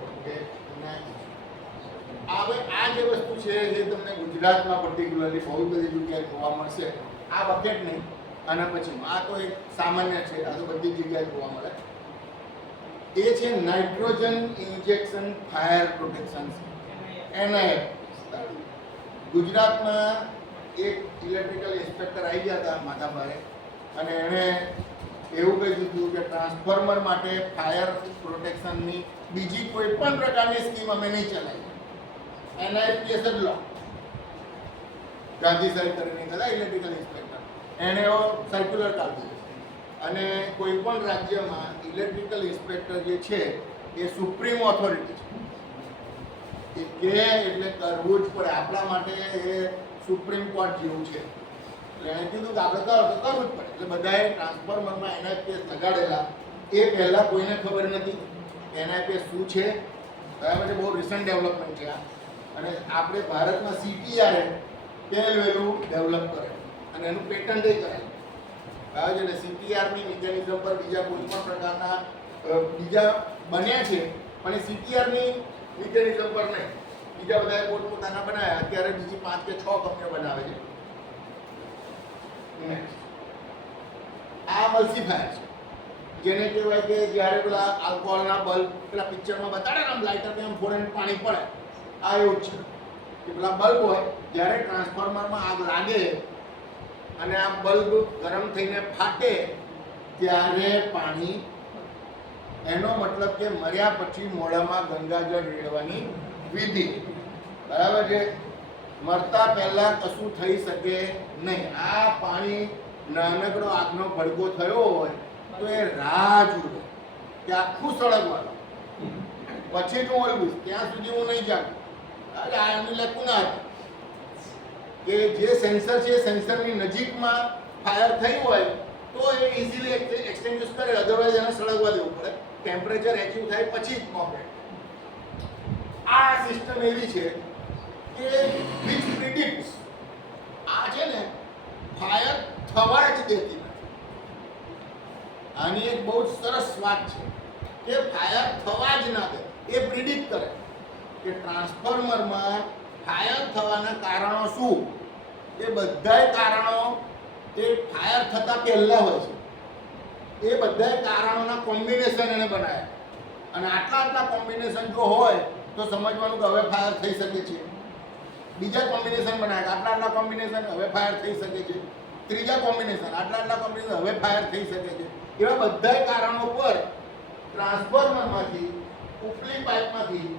ઓકે હવે આ જે વસ્તુ છે જે તમને ગુજરાતમાં પર્ટિક્યુલરલી બહુ બધી જગ્યાએ જોવા મળશે આ બકેટ નહીં આના પછી આ તો એક સામાન્ય છે આ તો બધી જગ્યાએ જોવા મળે એ છે nitrogen injection fire protection NIF ગુજરાતમાં એક ઇલેક્ટ્રિકલ ઇન્સ્પેક્ટર આવી ગયા હતા માધાભારે અને એણે એવું કહી દીધું કે ટ્રાન્સફોર્મર માટે ફાયર પ્રોટેક્શનની બીજી કોઈ પણ પ્રકારની સ્કીમ અમે નહીં ચલાવી NIPS જ લો ગાંધી સાહેબ કરીને હતા ઇલેક્ટ્રિકલ ઇન્સ્પેક્ટર એણે એવો સર્ક્યુલર કાઢ્યો અને કોઈ પણ રાજ્યમાં ઇલેક્ટ્રિકલ ઇન્સ્પેક્ટર જે છે એ સુપ્રીમ ઓથોરિટી છે એ કે એટલે કરવું જ પડે આપણા માટે એ સુપ્રીમ કોર્ટ જેવું છે એટલે એણે કીધું કે આપણે કરો તો કરવું જ પડે એટલે બધાએ ટ્રાન્સફોર્મરમાં NIPS લગાડેલા એ પહેલાં કોઈને ખબર નથી NIPS શું છે બરાબર છે બહુ રિસન્ટ ડેવલપમેન્ટ છે આ અને આપણે ભારતમાં CTR પહેલું ડેવલપ કરે અને એનું પેટન્ટ કરાય બરાબર છે એટલે CTRની મિકેનિઝમ પર બીજા કોઈ પણ પ્રકારના બીજા બન્યા છે પણ એ CTRની મિકેનિઝમ પર નહીં બીજા બધાએ પોતપોતાના બનાવ્યા અત્યારે બીજી 5 કે 6 કંપનીઓ બનાવે છે આ મલ્સીફાયર છે જેને કહેવાય કે જ્યારે પેલા આલ્કોહોલના બલ્બ પેલા પિક્ચરમાં બતાડે ને આમ લાઇટરને આમ ફોરેન પાણી પડે આ એવું જ છે કે પેલા બલ્બ હોય જ્યારે ટ્રાન્સફોર્મરમાં આગ લાગે અને આ બલ્બ ગરમ થઈને ફાટે ત્યારે પાણી એનો મતલબ કે મર્યા પછી મોઢામાં ગંગાજળ રેડવાની વિધિ બરાબર છે મરતા પહેલા કશું થઈ શકે નહીં આ પાણી નાનકડો આગનો ભડકો થયો હોય તો એ રાહ જુએ કે આખું સળગવાનું પછી જ હું ઓળવીશ ત્યાં સુધી હું નહીં જાણું એટલે આ એનું લખું ના હતું કે જે સેન્સર છે સેન્સરની નજીકમાં ફાયર થઈ હોય તો એ ઇઝીલી એક્સટેન્ગ્યુશ કરે અધરવાઇઝ એને સળગવા દેવું પડે ટેમ્પરેચર એચિવ થાય પછી જ મોકલે આ સિસ્ટમ એવી છે કે વિચ પ્રિડિક્ટ્સ આ છે ને ફાયર થવા જ દેતી નથી આની એક બહુ જ સરસ વાત છે કે ફાયર થવા જ ના દે એ પ્રિડિક્ટ કરે કે ટ્રાન્સફોર્મરમાં ફાયર થવાના કારણો શું એ બધાય કારણો એ ફાયર થતા પહેલા હોય છે એ બધાય કારણોના કોમ્બિનેશન એને બનાવ્યા અને આટલા કોમ્બિનેશન જો હોય તો સમજવાનું કે હવે ફાયર થઈ શકે છે બીજા કોમ્બિનેશન બનાવ્યા આટલા કોમ્બિનેશન હવે ફાયર થઈ શકે છે ત્રીજા કોમ્બિનેશન આટલા કોમ્બિનેશન હવે ફાયર થઈ શકે છે એવા બધાય કારણો પર ટ્રાન્સફોર્મરમાંથી ઉપલી પાઇપમાંથી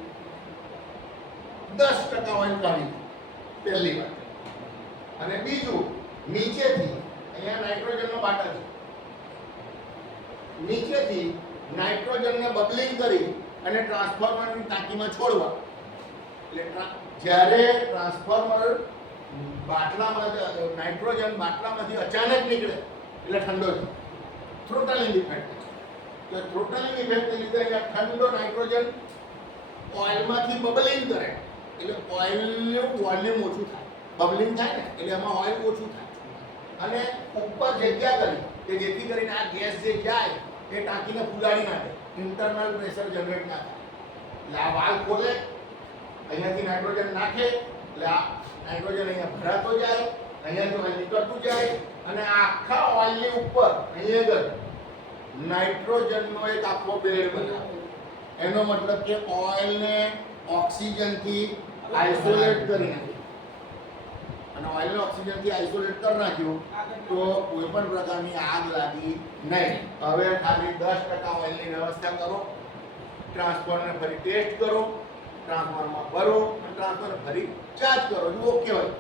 10% ઓઇલ કાઢી પહેલી વાત અને બીજું નીચેથી અહીંયા નાઇટ્રોજનનો બાટલ છે નીચેથી નાઇટ્રોજનને બબલિંગ કરી અને ટ્રાન્સફોર્મરની ટાંકીમાં છોડવા એટલે જ્યારે ટ્રાન્સફોર્મર બાટલામાં નાઇટ્રોજન બાટલામાંથી અચાનક નીકળે એટલે ઠંડો છે થ્રોટલિંગ ઇફેક્ટ એટલે થ્રોટલિંગ ઇફેક્ટને લીધે અહીંયા ઠંડો નાઇટ્રોજન ઓઇલમાંથી બબલિંગ કરે એટલે ઓઇલનું વોલ્યુમ ઓછું થાય બબલિંગ થાય ને એટલે એમાં ઓઇલ ઓછું થાય અને ઉપર જગ્યા કરી કે જેથી કરીને આ ગેસ જે જાય એ ટાંકીને ફુલાડી નાખે ઇન્ટરનલ પ્રેશર જનરેટ ના થાય એટલે આ વાલ્વ ખોલે અહીંયાથી નાઇટ્રોજન નાખે એટલે આ નાઇટ્રોજન અહીંયા ભરાતો જાય, અહીંયાથી ઓઇલ નીકળતું જાય અને આખા ઓઇલની ઉપર અહીં આગળ નાઇટ્રોજનનો એક આખો બેડ બનાવે. એનો મતલબ કે ઓઇલને ઓક્સિજનથી આઇસોલેટ કરી નાખ્યું. અને ઓઇલને ઓક્સિજનથી આઇસોલેટ કરી નાખ્યું તો કોઈ પણ પ્રકારની આગ લાગી નહીં. હવે ખાલી 10% ઓઇલની વ્યવસ્થા કરો, ટ્રાન્સફોર્મરને ફરી ટેસ્ટ કરો, ટ્રાન્સફોર્મરમાં ભરો અને ટ્રાન્સફોર્મર ફરી ચાર્જ કરો. જો ઓકે હોય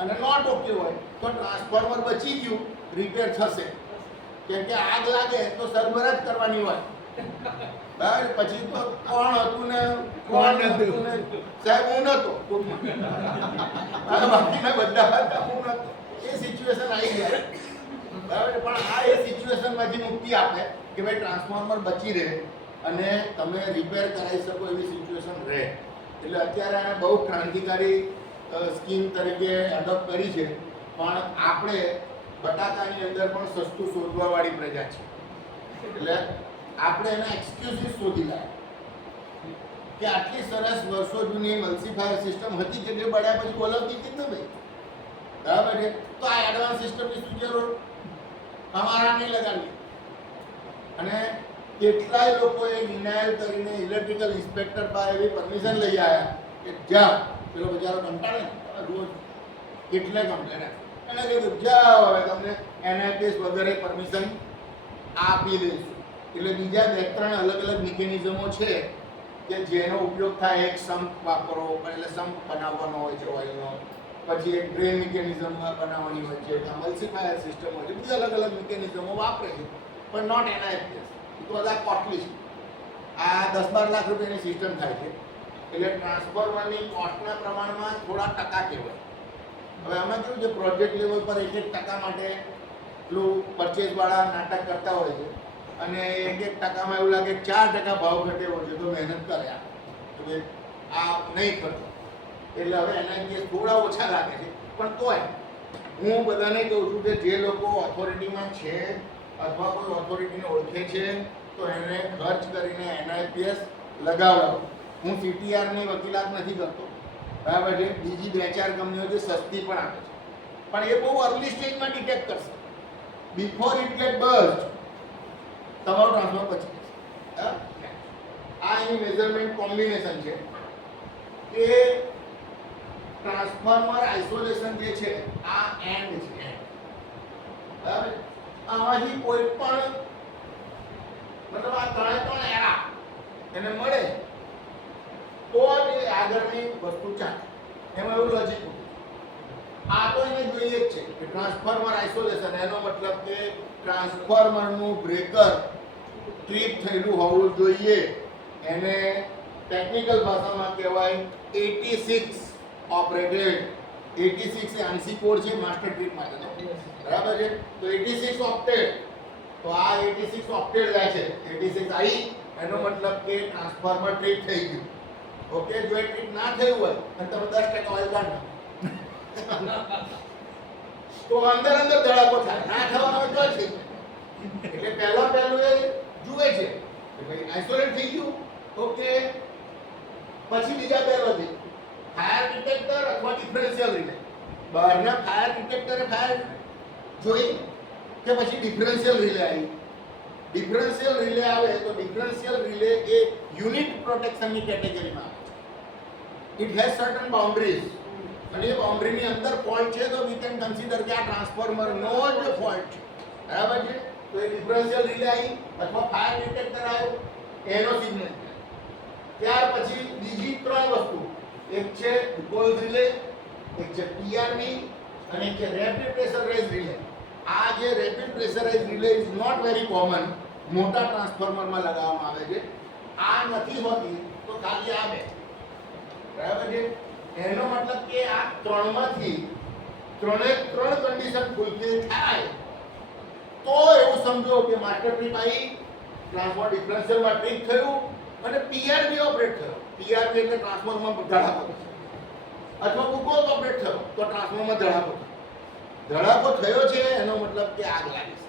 અને નોટ ઓકે હોય તો ટ્રાન્સફોર્મર બચી ગયું, રિપેર થશે. કેમ કે આગ લાગે તો સરભરા જ કરવાની હોય. બરાબર? પછી તો કોણ હતું ને કોણ નતું ને સાહેબ હું નતો, બાકીના બધા હતા, હું નતો. એ સિચ્યુએશન આવી જાય. બરાબર? પણ આ એ સિચ્યુએશનમાંથી મુક્તિ આપે કે ભાઈ ટ્રાન્સફોર્મર બચી રહે અને તમે રિપેર કરાવી શકો એવી સિચ્યુએશન રહે. એટલે અત્યારે આને બહુ ક્રાંતિકારી સ્કીમ તરીકે એડોપ્ટ કરી છે. પણ આપણે બટાકાની અંદર પણ સસ્તું શોધવાવાળી પ્રજા છે. એટલે આપણે એના એક્સક્યુઝિસ શોધી લાવ્યા કે આટલી સરસ વર્ષો જૂની મલ્સીફાયર સિસ્ટમ હતી કે જે બળ્યા પછી બોલાવતી હતી ને ભાઈ. બરાબર છે? તો આ એડવાન્સ સિસ્ટમની શું જરૂર? અમારા નહીં લગાડવી. અને કેટલાય લોકોએ ડિનાયલ કરીને ઇલેક્ટ્રિકલ ઇન્સ્પેક્ટર પાસે એવી પરમિશન લઈ આવ્યા કે જાઓ, પેલો બજારો કંટાળે ને રોજ કેટલે કમ્પ્લેન એને કીધું જાઓ હવે તમને NIPS વગેરે પરમિશન આપી દઈશું. એટલે બીજા 2-3 અલગ અલગ મિકેનિઝમો છે કે જેનો ઉપયોગ થાય. એક સમ્પ વાપરો, એટલે સમ્પ બનાવવાનો હોય છે ઓઇલનો, પછી એક ડ્રેન મિકેનિઝમ બનાવવાની હોય છે, મલ્સીફાયર સિસ્ટમ હોય છે, બીજા અલગ અલગ મિકેનિઝમો વાપરે છે પણ નોટ NIPS. તો બધા કોસ્ટલી છે. આ 10-12 લાખ રૂપિયાની સિસ્ટમ થાય છે. એટલે ટ્રાન્સફોર્મરની કોસ્ટના પ્રમાણમાં થોડા ટકા કહેવાય. હવે આમાં કેવું છે, પ્રોજેક્ટ લેવલ પર 1% માટે પેલું પરચેઝવાળા નાટક કરતા હોય છે અને 1% એવું લાગે 4% ભાવ ઘટ્યો છે તો મહેનત કરે કે ભાઈ આ નહીં કરતો. એટલે હવે NIPS થોડા ઓછા લાગે છે. પણ તોય હું બધાને કહું છું કે જે લોકો ઓથોરિટીમાં છે અથવા કોઈ ઓથોરિટીને ઓળખે છે તો એને ખર્ચ કરીને NIPS લગાવડાવો. હું CTRની વકીલાત નથી કરતો. બરાબર છે? બીજી 2-4 કંપનીઓ જે સસ્તી પણ આપે છે પણ એ બહુ અર્લી સ્ટેજમાં ડિટેક્ટ કરશે. બિફોર ઇટ ગેટ બર્સ્ટ તમારું ટ્રાન્સફર પછી જશે. આ એની મેઝરમેન્ટ કોમ્બિનેશન છે કે ટ્રાન્સફોર્મર આઇસોલેશન જે છે આ એન્ડ છે. બરાબર? આમાંથી કોઈ પણ મતલબ આ 3 એરા એને મળે તો જ આગળની વસ્તુ ચાલે. એમાં એવું લોજિક આ તો એને જોઈએ જ છે કે ટ્રાન્સફોર્મર આઇસોલેશન, એનો મતલબ કે ટ્રાન્સફોર્મરનું બ્રેકર ટ્રીપ થયેલું હોવું જોઈએ. એને ટેકનિકલ ભાષામાં કહેવાય 86 ઓપરેટેડ. 86 એ આંશિક કોડ છે માસ્ટર ટ્રીપ માટેનો. બરાબર છે? તો 86 ઓક્ટેટ. તો આ 86 ઓક્ટેટ જાય છે. 86 આવી એનો મતલબ કે ટ્રાન્સફોર્મર ટ્રીપ થઈ ગયું. ઓકે? જો એ ટ્રીપ ના થયું હોય અને તમે 10% ઓઇલ કાઢો તો અંદર ધડાકો થાય. ના થવાનો હોય તો છે. એટલે પહેલું એ જુએ છે કે ભાઈ આઇસોલેટ થઈ ગયું. ઓકે? પછી બીજા પહેલો ફાયર ડિટેક્ટર અથવા ડિફરન્શિયલ રિલે. બહારના ફાયર ડિટેક્ટરે ફાયર જોઈ કે પછી ડિફરન્શિયલ રિલે આવી. ડિફરન્શિયલ રિલે આવે તો ડિફરન્શિયલ રિલે એ યુનિટ પ્રોટેક્શનની કેટેગરીમાં આવે છે. ઇટ હેઝ સર્ટન બાઉન્ડરીઝ અને એ બાઉન્ડરીની અંદર ફોલ્ટ છે તો વી કેન કન્સિડર કે આ ટ્રાન્સફોર્મરનો જ ફોલ્ટ છે. બરાબર છે? તો એ ડિફરન્શિયલ રિલે આવી અથવા ફાયર ડિટેક્ટર આવ્યું એનો સિગ્નલ. ત્યાર પછી બીજી 3 વસ્તુ, એક છે ગ્લુકોઝ રિલે, એક છે PRV અને એક છે રેપિડ પ્રેશરાઇઝ રિલે. આ જે rapid pressurize relay is not very common. મોટા ટ્રાન્સફોર્મરમાં લગાવવામાં આવે છે. આ નથી હોતી તો ખાલી આ 2. બરાબર છે? એનો મતલબ કે આ 3માંથી 3 કન્ડિશન ફૂલફિલ થાય તો એવું સમજો કે માસ્ટર ટ્રીપ આવી, ટ્રાન્સફોર્મર ડિફરન્શિયલમાં ટ્રીપ થયું અને PRV ઓપરેટ થયો. PRV એટલે ટ્રાન્સફોર્મરમાં ધડાકો થયો અથવા ગ્લુકોઝ ઓપરેટ થયો તો ટ્રાન્સફોર્મરમાં ધડાકો થયો. ધડાકો થયો છે એનો મતલબ કે આગ લાગી છે.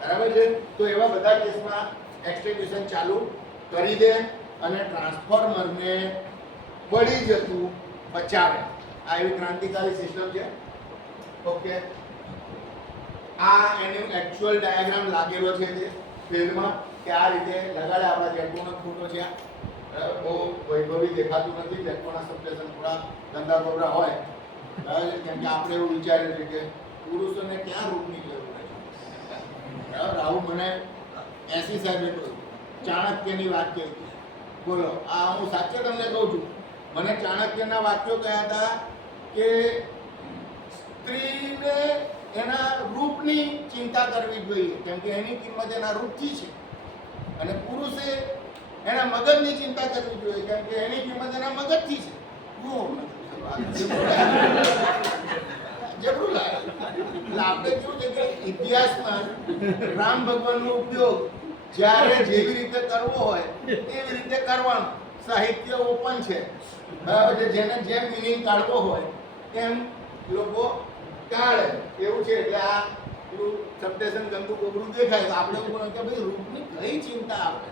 બરાબર છે? તો એવા બધા કેસમાં એક્સટિંગ્વિશન ચાલુ કરી દે અને ટ્રાન્સફોર્મરને બળી જતું બચાવે. આ એવી ક્રાંતિકારી સિસ્ટમ છે. ઓકે, આ એનું એકચ્યુઅલ ડાયાગ્રામ લાગેલો છે તે ફિલ્ડમાં કે આ રીતે લગાડે. આપણા જેટકોનો ફોટો છે. બહુ વૈભવી દેખાતું નથી. જેટકોના સબસ્ટેશન થોડા ગંદા ગોબરા હોય, કેમ કે આપણે એવું વિચાર્યું છે કે પુરુષોને ક્યાં રૂપની જરૂર છે. બરાબર, આવું મને 80 સાહેબે કહ્યું. ચાણક્યની વાત કહી. બોલો, આ હું સાચે તમને કહું છું, મને ચાણક્યના વાક્યો કહ્યા હતા કે સ્ત્રીને એના રૂપની ચિંતા કરવી જોઈએ, કેમ કે એની કિંમત એના રૂપથી છે, અને પુરુષે એના મગજની ચિંતા કરવી જોઈએ, કેમ કે એની કિંમત એના મગજથી છે. જબરું લાગે. એટલે આપણે કેવું છે કે ઇતિહાસમાં રામ ભગવાનનો ઉપયોગ જ્યારે જેવી રીતે કરવો હોય એવી રીતે કરવાનો. સાહિત્ય ઓપન છે, બરાબર છે. જેને જેમ મિનિંગ કાઢવો હોય એમ લોકો કાઢે, એવું છે. એટલે આ પેલું સબસ્ટેશન ગંદુ કોબરું દેખાય તો આપણે એવું કે ભાઈ રૂપની કઈ ચિંતા આપણે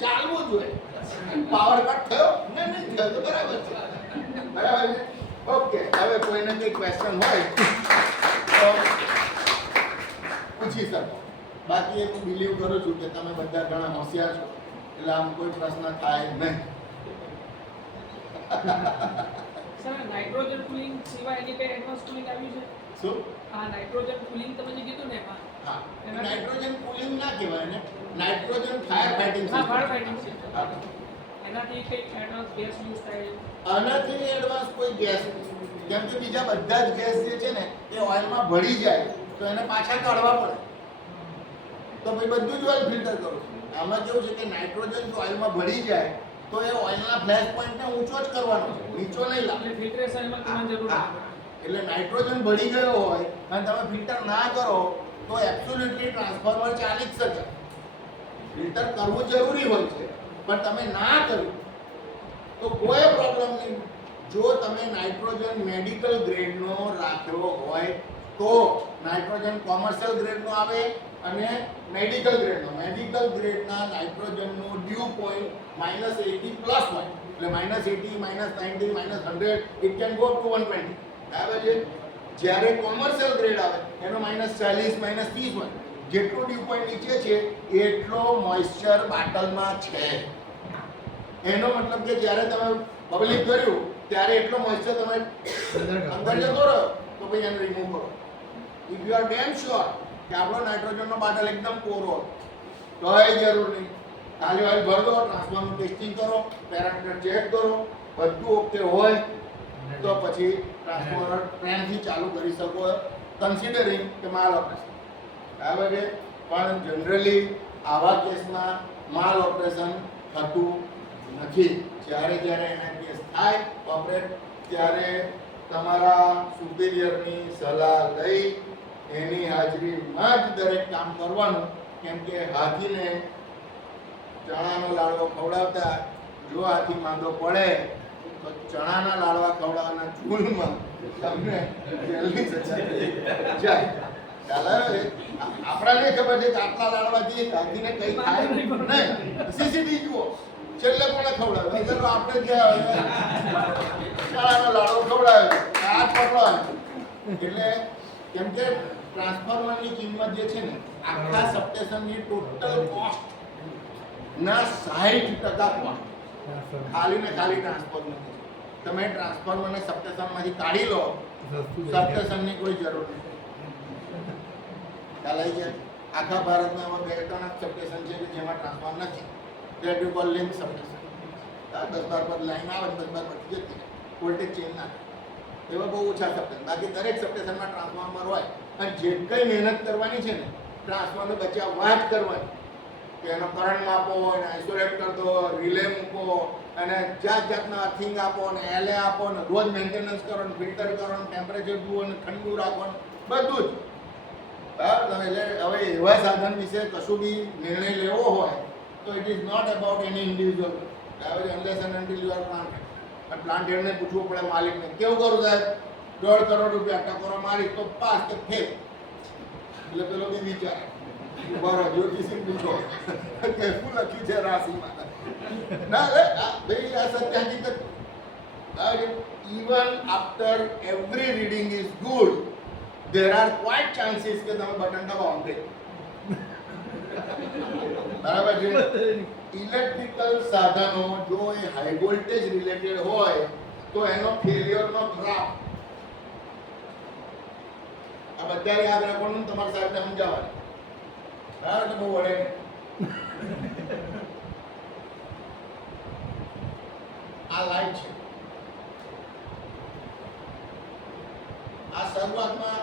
ચાલવું જોઈએ. પાવર કટ થયો ને નહીં થયો તો બરાબર છે. બરાબર છે. ઓકે, હવે કોઈને કંઈ ક્વેશ્ચન હોય તો પૂછી શકો. બાકી હું બિલીવ કરું છું કે તમે બધા ઘણા હોશિયાર છો, એટલે આમ કોઈ પ્રશ્ન થાય નહીં. સર, નાઇટ્રોજન કુલિંગ સિવાય એની કઈ એડવાન્સ કુલિંગ આવ્યું છે? શું? હા, નાઇટ્રોજન કુલિંગ તમે જે કીધું ને એમાં. હા, નાઇટ્રોજન કુલિંગ ના કહેવાય ને, નાઇટ્રોજન ફાયર ફાઇટિંગ હા, ફાયર ફાઇટિંગ સિસ્ટમ. સિસ્ટમ. એનાથી કઈ એડવાન્સ ગેસ યુઝ થાય? આનાથી એડવાન્સ કોઈ ગેસ, કેમ કે બીજા બધા જ ગેસ જે છે ને એ ઓઇલમાં ભળી જાય તો એને પાછા કાઢવા પડે. તો ભાઈ બધું જ ઓઇલ ફિલ્ટર કરો. આમાં કેવું છે કે નાઇટ્રોજન જો ઓઇલમાં ભળી જાય તો એ ઓઇલના ફ્લેશ પોઈન્ટને ઊંચો જ કરવાનો છે, નીચો નહીં લાવવાનો. એટલે ફિલ્ટ્રેશનમાં કરવાની જરૂર નથી. એટલે નાઇટ્રોજન ભળી ગયો હોય અને તમે ફિલ્ટર ના કરો તો એબ્સોલ્યુટલી ટ્રાન્સફોર્મર ચાલી જ શકે. ફિલ્ટર કરવું જરૂરી હોય છે, પણ તમે ના કર્યું તો કોઈ પ્રોબ્લેમ નહીં. જો તમે નાઇટ્રોજન મેડિકલ ગ્રેડનો રાખ્યો હોય તો નાઇટ્રોજન કોમર્શિયલ ગ્રેડનો આવે અને મેડિકલ ગ્રેડનો. મેડિકલ ગ્રેડના નાઇટ્રોજનનું ડ્યુ પોઈન્ટ -80 પ્લસ હોય, એટલે -80, -90, -100, ઇટ કેન ગો ટુ 120. બરાબર છે. જ્યારે કોમર્શિયલ ગ્રેડ આવે એનો -40, -30 હોય. જેટલું ડ્યુ પોઈન્ટ નીચે છે એટલો મોઇસ્ચર બાટલમાં છે. એનો મતલબ કે જ્યારે તમે પબ્લિક કર્યું ત્યારે એટલો મોઇસ્ચર તમે અંદર જતો રહ્યો તો ભાઈ એને રિમૂવ કરો. If you are damn sure કે આપણો નાઇટ્રોજનનો બાટલ એકદમ કોરો તો એ જરૂર નહીં. ખાલી ઓઇલ ભર દો, ટ્રાન્સફોર્મર ટેસ્ટિંગ કરો, પેરામીટર ચેક કરો, બધું ઓકે હોય તો પછી ટ્રાન્સફોર્મર ટ્રેનથી ચાલુ કરી શકો, કન્સિડરિંગ કે માલ ઓપરેશન. બરાબર છે. પણ જનરલી આવા કેસમાં માલ ઓપરેશન થતું નથી. જ્યારે જ્યારે એના કેસ થાય ઓપરેટ ત્યારે તમારા સુપિરિયરની સલાહ લઈ એની હાજરીમાં જ દરેક કામ કરવાનું. કેમ કે હાથીને ચણાનો લાડવો ખવડાવતા જો હાથી માંદો પડે તો ચણાના લાડવા ખવડાવવાના ઝૂલમાં તમને જેલની સજા જાય. આપણાને ખબર છે કે આટલા લાડવાથી હાથીને કઈ થાય નહીં. સીસીટીવી જુઓ, છેલ્લે કોને ખવડાવે? ચલો આપણે ગયા ચણાનો લાડવો ખવડાવે, હાથ પકડવાનો. એટલે કેમ કે ટ્રાન્સફોર્મરની કિંમત જે છે ને આખા સબસ્ટેશનની ટોટલ કોસ્ટ ના 60% કોસ્ટ ખાલી ને ખાલી ટ્રાન્સફોર્મર. તમે ટ્રાન્સફોર્મરને સબસ્ટેશનમાંથી કાઢી લો, સબસ્ટેશનની કોઈ જરૂર નથી. ખ્યાલ આવી ગયા? આખા ભારતમાં એમાં 2-3 સબસ્ટેશન છે કે જેમાં ટ્રાન્સફોર્મર નથી. That you call link substation. 10-12 પર લાઈન આવે, 10-12 પર જતી વોલ્ટેજ ચેન્જ ના થાય. એવા બહુ ઓછા સબસ્ટેશન. બાકી દરેક સબસ્ટેશનમાં ટ્રાન્સફોર્મર હોય અને જે કંઈ મહેનત કરવાની છે ને ટ્રાન્સફોર્મર બચાવવા જ કરવાની. કે એનો કરંટ માપો, એને આઇસોલેટ કરી દો, રિલે મૂકો, અને જાત જાતના અર્થિંગ આપો, ને એલે આપો, ને રોજ મેન્ટેનન્સ કરો, ને ફિલ્ટર કરો, ને ટેમ્પરેચર જુઓ, ને ઠંડુ રાખો, બધું જ. બરાબર. એટલે હવે એવા સાધન વિશે કશું બી નિર્ણય લેવો હોય તો it is not about any individual. બરાબર. Unless and until you are plant head. અને પ્લાન્ટ હેડને પૂછવું પડે માલિકને, કેવું કરું સાહેબ? 1.5 કરોડ રૂપિયા ટકોરો મારી તો પાસ કે ફેલ. એટલે પેલો બી વિચારે બરો જ્યોતિષી પૂછો કે શું લખ્યું છે રાશિમાં. ના ભાઈ, આ સત્ય હકીકત. even after every reading is good, there are quite chances કે તમે બટન દબાવો કે બરાબર છે. ઇલેક્ટ્રિકલ સાધનો જો એ હાઈ વોલ્ટેજ રિલેટેડ હોય તો એનો ફેલિયરનો ગ્રાફ આ બધા યાદ રાખવાનું, તમારા સાહેબને સમજાવવાનું. બરાબર તો બહુ વડે નહીં. આ લાઈટ છે, આ શરૂઆતમાં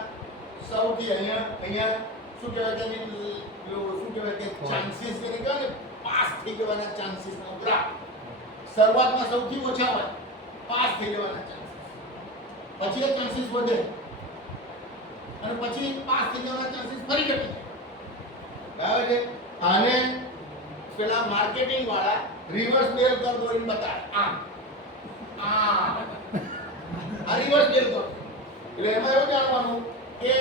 સૌથી અહીંયા શું કહેવાય કે શું કહેવાય કે ચાન્સીસ જેને કહેવાય ને પાસ થઈ જવાના ચાન્સીસનો ગ્રાફ શરૂઆતમાં સૌથી ઓછા હોય, પાસ થઈ જવાના ચાન્સીસ, પછી એ ચાન્સીસ વધે અને પછી પાસ થઈ જવાના ચાન્સીસ ફરી ઘટે. બરાબર છે. આને પેલા માર્કેટિંગ વાળા રિવર્સ બેલ કર દો એમ બતાવે. આ રિવર્સ બેલ કર. એટલે એમાં એવું જાણવાનું કે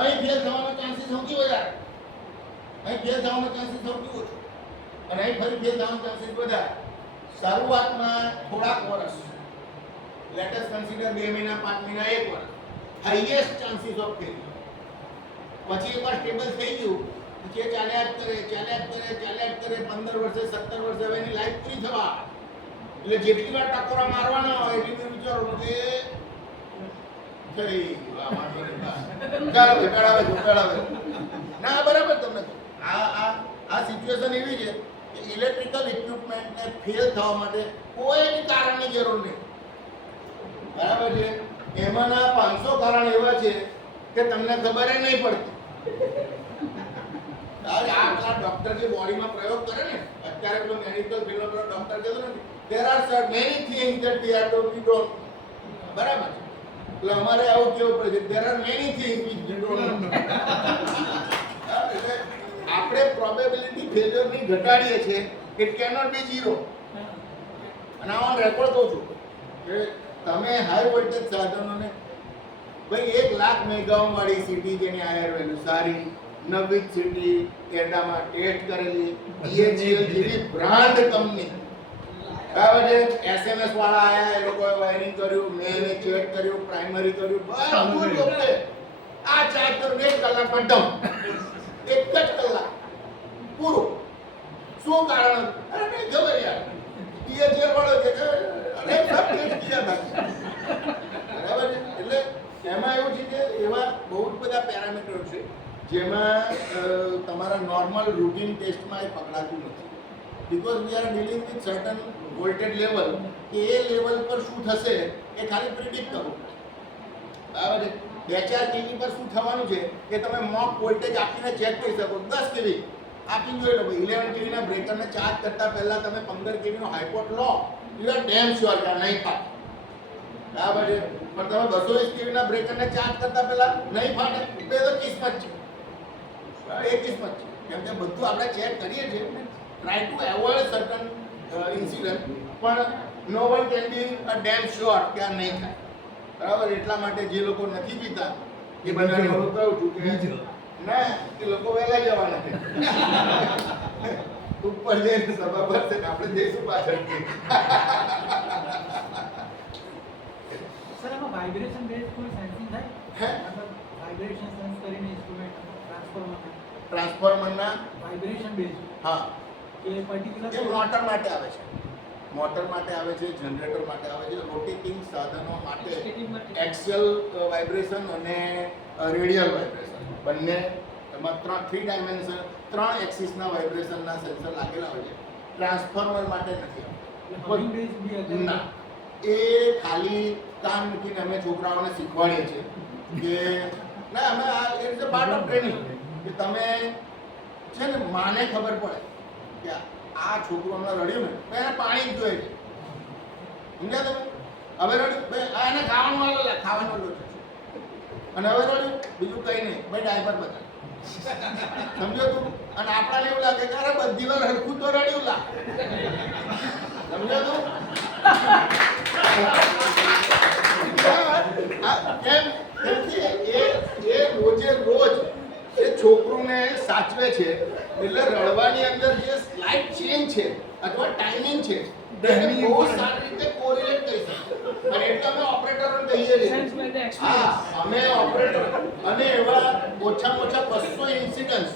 અહીં ફેલ થવાનો ચાન્સીસ સૌથી વધારે, અહીં ફેલ થવાનો ચાન્સીસ સૌથી ઓછો અને અહીં ફરી ફેલ થવાનો ચાન્સીસ વધારે. શરૂઆતમાં થોડાક વર્ષ, લેટ અસ કન્સિડર 2 મહિના 5 મહિના 1 વર્ષ હાઈએસ્ટ ચાન્સીસ ઓફ ફેલ. પછી એકવાર સ્ટેબલ થઈ ગયું જે ચાલ્યા જ કરે 15 વર્ષે 17 વર્ષે હવે એની લાઈફ પૂરી થવા એટલે જેટલી વાર ટકોરા મારવાના હોય એટલી વાર વિચારવાનું કે ચાલો ઘટાડાવે ના બરાબર. તમને આ સિચ્યુએશન એવી છે કે ઇલેક્ટ્રિકલ ઇક્વિપમેન્ટને ફેલ થવા માટે કોઈ કારણની જરૂર નહીં. બરાબર છે. એમાંના 500 કારણ એવા છે કે તમને ખબર નહીં પડતી. આ પેલા ડોક્ટર જે બોડીમાં પ્રયોગ કરે ને અત્યારે પેલો મેડિકલ ફિલ્ડનો પેલો ડોક્ટર કહેતો નથી there are so many things that we don't. બરાબર છે. એટલે અમારે આવું કેવું પડે છે there are many things which we don't know. એટલે આપણે પ્રોબેબિલિટી ફેલિયરની ઘટાડીએ છીએ. it cannot be zero. અને આ રેકોર્ડ કહું છું કે તમે હાઈ વોલ્ટેજ સાધનોને ભાઈ 1 લાખ મેગાઓમ વાળી સિટી જેની આયર વેલ્યુ સારી નવી સિટી એડામાં ટેસ્ટ કરેલી BHEL જેવી બ્રાન્ડ કંપની બરાબર છે. SMS વાળા આયા એ લોકોએ વાયરિંગ કર્યું, મેં ચેક કર્યું, પ્રાઇમરી કર્યું, બધું જ ઓકે. આ ચાર્જ કરું 1 કલાકમાં ડમ, 1 જ કલાક પૂરો. શું કારણ? અરે નહીં ખબર યાર. BHEL વાળો કે અરે સબ ટેસ્ટ કિયા था. બરાબર છે. એટલે એમાં એવું છે કે એવા બહુ જ બધા પેરામીટર છે જેમાં તમારા નોર્મલ રૂટીન ટેસ્ટમાં એ પકડાતું નથી. Because we are dealing with certain voltage level કે એ લેવલ પર શું થશે એ ખાલી પ્રિડિક્ટ કરવું. બરાબર છે. 2-4 kV પર શું થવાનું છે કે તમે મોક વોલ્ટેજ આપીને ચેક કરી શકો. 10 kV આપી જોઈ લો. 11 kV ના બ્રેકરને ચાર્જ કરતા પહેલા તમે 15 kV નો હાઈપોટ લો, યુ આર ડેમ શ્યોર કે નહીં ફાટે. બરાબર છે. પણ તમે 220 kV ના બ્રેકરને ચાર્જ કરતા પહેલા નહીં ફાટે એ તો કિસ્મત છે. એ કિસ્મત છે. કેમ કે બધું આપણે ચેક કરીએ છીએ. Try to avoid certain incident પણ no one can be a damn sure કે આ નહીં થાય. બરાબર. એટલા માટે જે લોકો નથી પીતા એ બધાને હું કહું છું કે ના એ લોકો વહેલા જવાના છે. ઉપર જઈને સભા ભરશે ને આપણે જઈશું પાછળથી. સર એમાં વાઇબ્રેશન બેઝ કોઈ સેન્સિંગ થાય? હે? વાઇબ્રેશન સેન્સ કરીને ઇન્સ્ટ્રુમેન્ટ ટ્રાન્સફોર્મરના વાઇબ્રેશન બેઝ હા કે પર્ટિક્યુલર એ મોટર માટે આવે છે. મોટર માટે આવે છે, જનરેટર માટે આવે છે, રોટેટિંગ સાધનો માટે એક્સિયલ વાઇબ્રેશન અને રેડિયલ વાઇબ્રેશન બંને એમાં 3 ડાયમેન્શન 3 એક્સિસના વાઇબ્રેશનના સેન્સર લાગેલા હોય છે. ટ્રાન્સફોર્મર માટે નથી હમિંગ બેઝ બી આવતું. ના, એ ખાલી કામ મૂકીને અમે છોકરાઓને શીખવાડીએ છીએ કે ના અમે આ it's a part of training કે તમે છે ને માને ખબર પડે કે આ છોકરો હમણાં રડ્યું ને તો એને પાણી જ જોઈએ છે. સમજ્યા તમે? હવે રડ્યું ભાઈ આ એને ખાવાનું આલો લે, ખાવાનું લો અને હવે રડ્યું બીજું કંઈ નહીં ભાઈ ડાયપર બતા. સમજો તું? અને આપણાને એવું લાગે કે અરે બધી વાર હરખું તો રડ્યું લા. સમજો તું? કેમ કે એ રોજે રોજ એ છોકરોને સાચવે છે એટલે રડવાની અંદર જે સ્લાઇટ ચેન્જ છે અથવા ટાઈમિંગ છે એને બહુ સારી રીતે કોરિલેટ કરી શકે. અને એટલે અમે ઓપરેટરોને કહીએ છીએ Sense by the હા experience. અમે ઓપરેટર અને એવા ઓછામાં ઓછા 200 ઇન્સિડન્ટ્સ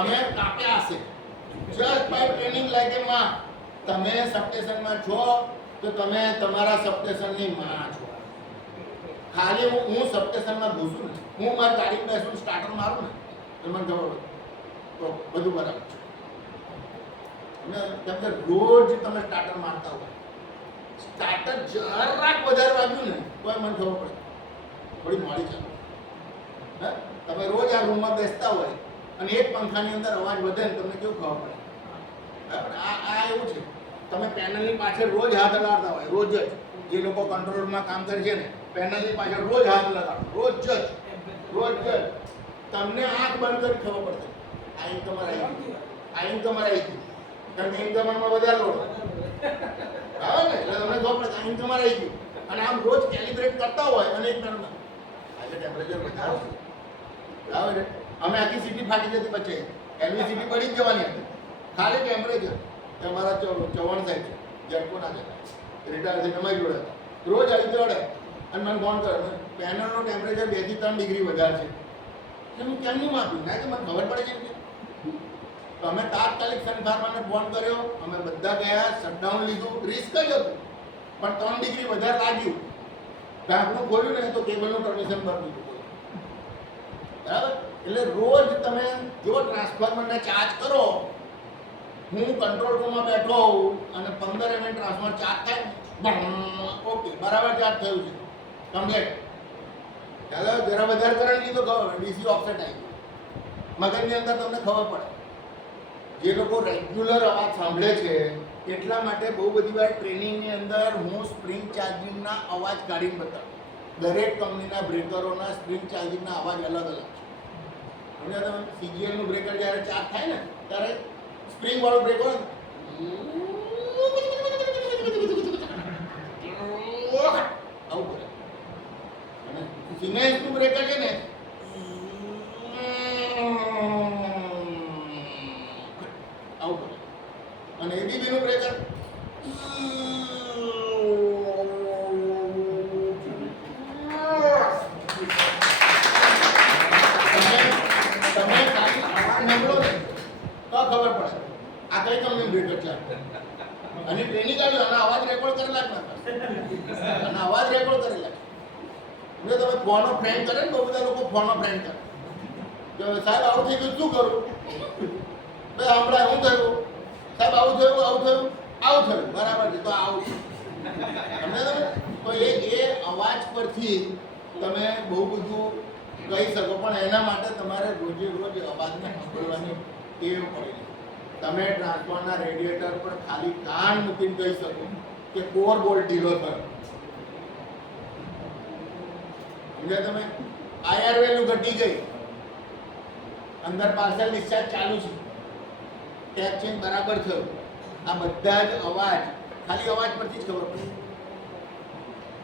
અમે કાપ્યા હશે જસ્ટ બાય ટ્રેનિંગ લાઈક એ માં તમે સબસ્ટેશનમાં છો તો તમે તમારા સબસ્ટેશનની માં છો ખાલી હું સબસ્ટેશનમાં ઘૂસું ને હું મારી ગાડી બેસું સ્ટાર્ટર મારું ને તો મને ખબર હોય તો બધું બરાબર છે અને કેમ કે રોજ તમે સ્ટાર્ટર મારતા હોય સ્ટાર્ટર જરાક વધારે વાગ્યું ને તોય મને ખબર પડે થોડી મોડી ચાલો હે તમે રોજ આ રૂમમાં બેસતા હોય અને એક પંખાની અંદર અવાજ વધે ને તમને કેવું ખબર પડે બરાબર આ એવું છે તમે પેનલની પાછળ રોજ હાથ લગાડતા હોય રોજ જ જે લોકો કંટ્રોલ રૂમમાં કામ કરે છે ને પેનલની પાછળ રોજ હાથ લગાડો રોજ જ તમને આંખ બંધ કરી ખબર પડશે આ ઇંક તમારે આવી ગયું કારણ કે ઇંક તમારામાં વધારે લોડ આવે ને એટલે તમને ખબર પડે આ ઇંક તમારે આવી ગયું અને આમ રોજ કેલિબ્રેટ કરતા હોય અને એક મિનિટમાં આજે ટેમ્પરેચર વધારે છે બરાબર છે અમે આખી સિટી ફાટી જતી બચે એલવીસીટી પડી જ જવાની હતી ખાલી ટેમ્પરેચર એ અમારા ચૌહાણ સાહેબ છે જેટકોના છે રિટાયર થઈને અમારી જોડે હતા રોજ આવી જોડે અને મને ફોન કરે પેનલનું ટેમ્પરેચર 2 થી 3 ડિગ્રી વધારે છે એટલે હું કેમનું માપ્યું ના કે મને ખબર પડે છે કે તો અમે તાત્કાલિક સનફાર્માને ફોન કર્યો અમે બધા ગયા શટડાઉન લીધું રિસ્ક જ હતું પણ 3 ડિગ્રી વધારે લાગ્યું ઢાંકણું ખોલ્યું ને તો કેબલનું ટર્મિનેશન ભરી દીધું બરાબર એટલે રોજ તમે જો ટ્રાન્સફોર્મરને ચાર્જ કરો હું કંટ્રોલ રૂમમાં બેઠો હોઉં અને 15 મિનિટ ટ્રાન્સફોર્મર ચાર્જ થાય ઓકે બરાબર ચાર્જ થયું છે કમ્પ્લીટ ચાલો જરા વધારે કરંટ લીધો ખબર ડીસી ઓફસેટ આવી મગજની અંદર તમને ખબર પડે જે લોકો રેગ્યુલર અવાજ સાંભળે છે એટલા માટે બહુ બધી વાર ટ્રેનિંગની અંદર હું સ્પ્રિંગ ચાર્જિંગના અવાજ કાઢીને બતાવું દરેક કંપનીના બ્રેકરોના સ્પ્રિંગ ચાર્જિંગના અવાજ અલગ અલગ છે સમજ્યા તમે સીજીએલનું બ્રેકર જ્યારે ચાર્જ થાય ને ત્યારે સ્પ્રિંગ વાળું બ્રેકર આવું કરે અને સિમેન્સનું બ્રેકર છે ને આવું કરે અને એબીબીનું બ્રેકર તમે ખાલી અવાજ સાંભળો ને તો ખબર પડે આ કઈ કંપની બ્રેકર છે અને ટ્રેનિંગ આવ્યું અને અવાજ રેકોર્ડ કરેલા જ નતા અને અવાજ રેકોર્ડ કરેલા જો તમે ફોનો ફ્રેન્ડ કરે ને બહુ બધા લોકો ફોનો ફ્રેન્ડ કરે તો સાહેબ આવું થઈ ગયું શું કરું ભાઈ હમણાં શું થયું સાહેબ આવું થયું બરાબર છે તો આવું તમને તો એ અવાજ પરથી તમે બહુ બધું કહી શકો પણ એના માટે તમારે રોજે રોજ અવાજને સાંભળવાની ટેવ પડેલી તમે ટ્રાન્સફોર્મરના રેડિએટર પર ખાલી કાન મૂકીને કહી શકો કે કોર બોલ્ટ ઢીલો થયો સમજ્યા તમે આયર વેલ્યુ ઘટી ગઈ અંદર પાર્સલ ડિસ્ચાર્જ ચાલુ છે ટેપ ચેન્જ બરાબર થયો આ બધા જ અવાજ ખાલી અવાજ પરથી જ ખબર પડે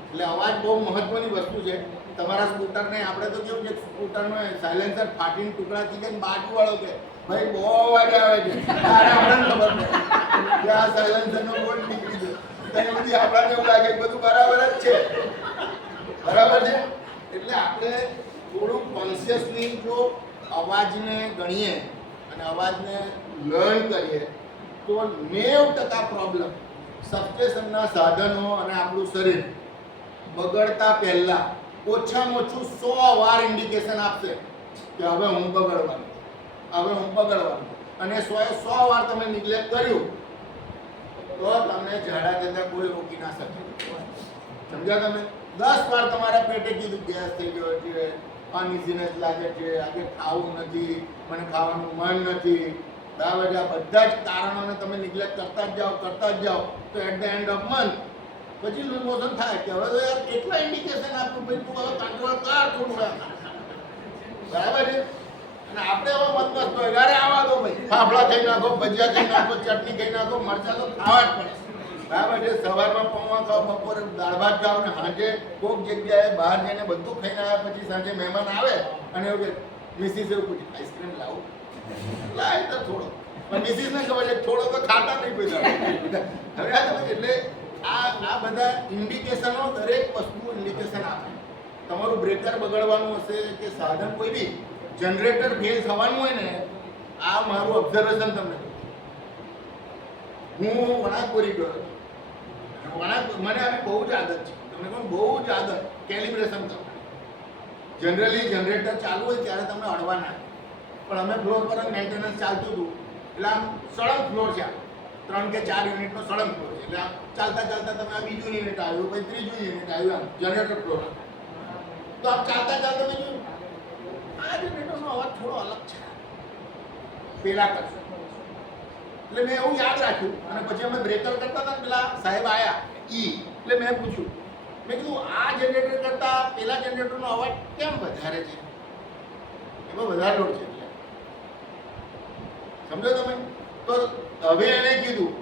એટલે અવાજ બહુ મહત્વની વસ્તુ છે તમારા સ્કૂટરને આપણે તો કેવું છે સ્કૂટરનો સાયલેન્સર ફાટીને ટુકડા થઈ જાય બાજુવાળો કે ભાઈ બહુ અવાજ આવે છે તારે આપણને ખબર પડે કે આ સાયલેન્સરનો બોલ્ટ નીકળી ગયો ત્યાં બધી આપણને એવું લાગે બધું બરાબર જ છે બરાબર છે એટલે આપણે થોડું કોન્શિયસલી જો અવાજને ગણીએ અને અવાજને લર્ન કરીએ તો 90% પ્રોબ્લેમ સબસ્ટેશનના સાધનો અને આપણું શરીર બગડતા પહેલા ઓછામાં ઓછું 100 વાર ઇન્ડિકેશન આપશે કે હવે હું બગડવાનું અને 100 વાર તમે નિગ્લેક્ટ કર્યું તો તમને ઝાડા જતા કોઈ રોકી ના શકે સમજ્યા તમે 10 વાર તમારા પેટે કીધું ગેસ થઈ ગયો છે અનઇઝીનેસ લાગે છે આજે ખાવું નથી મને ખાવાનું મન નથી બરાબર છે આ બધા જ કારણોને તમે નિગ્લેક્ટ કરતા જ જાઓ તો at the end of month પછી લૂઝ મોશન થાય કે હવે તો યાર કેટલા ઇન્ડિકેશન આપ્યું ભાઈ તું હવે કંટ્રોલ કર થોડું બરાબર છે અને આપણે હવે મત મસ્ત હોય અરે આવા દો ભાઈ ફાફડા ખાઈ નાખો ભજીયા ખાઈ નાખો ચટણી ખાઈ નાખો મરચાં તો ખાવા જ પડે બરાબર છે સવારમાં પૌવા ખાઓ બપોરે દાળ ભાત ખાઓ ને સાંજે કોઈક જગ્યાએ બહાર જઈને બધું ખાઈને આવ્યા પછી સાંજે મહેમાન આવે અને એવું કે મિસિસ એવું પૂછે આઈસ્ક્રીમ લાવું લાય તો થોડો પણ મિસિસને ખબર છે થોડો તો ખાતા નહીં કોઈ હવે એટલે આ બધા ઇન્ડિકેશનો, દરેક વસ્તુ ઇન્ડિકેશન આપે. તમારું બ્રેકર બગડવાનું હશે કે સાધન કોઈ બી જનરેટર ફેલ થવાનું હોય ને, આ મારું ઓબ્ઝર્વેશન તમને કહું. હું વણાકપુરી ગયો હતો. મને આવી બહુ જ આદત છે, તમને કહું બહુ જ આદત કેલિબ્રેશન કરવાની. જનરલી જનરેટર ચાલુ હોય ત્યારે તમને અડવા ના, પણ અમે ફ્લોર પર મેન્ટેનન્સ ચાલતું હતું એટલે આમ સળંગ ફ્લોર છે, 3 કે 4 યુનિટનો સળંગ ફ્લોર છે. એટલે આમ ચાલતા ચાલતા તમે આ બીજું યુનિટ આવ્યું, પછી ત્રીજું યુનિટ આવ્યું, આમ જનરેટર ફ્લોર. તો આમ ચાલતા ચાલતા મેં જોયું આ જનરેટરનો અવાજ થોડો અલગ છે પેલા કરશે. એટલે મેં એવું યાદ રાખ્યું અને પછી અમે બ્રેકર કરતા હતા, પેલા સાહેબ આયા એટલે મેં પૂછ્યું, મેં કીધું આ જનરેટર કરતા પેલા જનરેટરનો અવાજ કેમ વધારે છે? એમાં વધારે લોડ છે એટલે સમજો તમે. તો હવે એને કીધું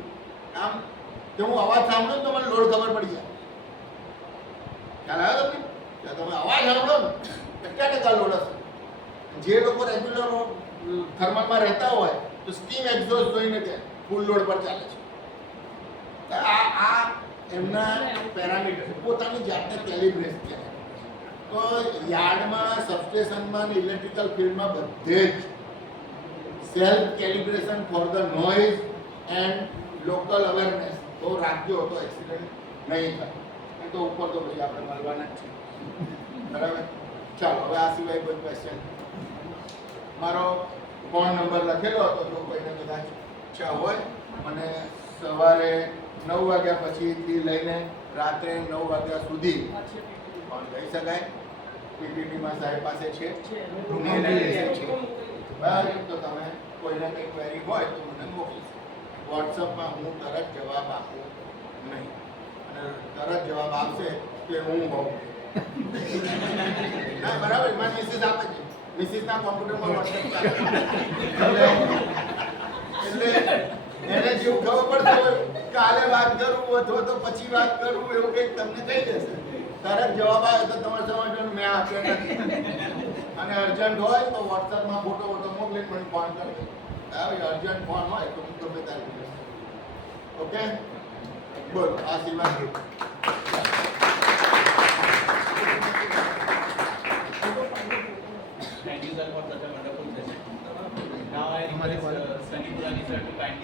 આમ કે હું અવાજ સાંભળું તો મને લોડ ખબર પડી જાય. ખ્યાલ આવ્યો તમને? કે તમે અવાજ સાંભળો ને કેટલા ટકા લોડ હશે. જે લોકો રેગ્યુલર થર્મલમાં રહેતા હોય તો સ્ટીમ એક્ઝોસ્ટ જોઈને કે ફૂલ લોડ પર ચાલે છે. આ એમના પેરામીટર પોતાની જાતને કેલિબ્રેટ કરે. તો યાર્ડમાં, સબસ્ટેશનમાં, ઇલેક્ટ્રિકલ ફિલ્ડમાં બધે જ self calibration for the noise and local awareness તો રાખજો, તો એક્સિડન્ટ નહીં થાય. એ તો ઉપર તો પછી આપણે મળવાના જ છે, બરાબર. ચાલો હવે આ સિવાય કોઈ ક્વેશ્ચન? મારો ફોન નંબર લખેલો હતો, જો કોઈને કદાચ ઈચ્છા હોય મને સવારે 9 વાગ્યા પછીથી લઈને રાત્રે 9 વાગ્યા સુધી ફોન કરી શકાય. પીપીટીમાં સાહેબ પાસે છે, બરાબર. તો તમે કોઈને કંઈ ક્વેરી હોય તો મને મોકલી શકો. વોટ્સઅપમાં હું તરત જવાબ આપું નહીં, અને તરત જવાબ આપશે કે હું હોઉં. ના બરાબર, મારી મિસિસ આપે છે, મિસિસના કોમ્પ્યુટરમાં વોટ્સઅપ ચાલે એટલે એને જેવું ખબર પડશે કાલે વાત કરું અથવા તો પછી વાત કરું એવું કંઈક તમને કહી દેશે. તરત જવાબ આવે તો તમારે સમજવાનું મેં આપ્યો નથી. અને અર્જન્ટ હોય તો વોટ્સઅપમાં ફોટો મોકલીને મને ફોન કરજો. અર્જન્ટ ફોન હોય તો હું ગમે ત્યારે કરીશ. ઓકે, બોલો આ સિવાય Thank you sir for such a wonderful session. Now I request Sunny Purani sir to kindly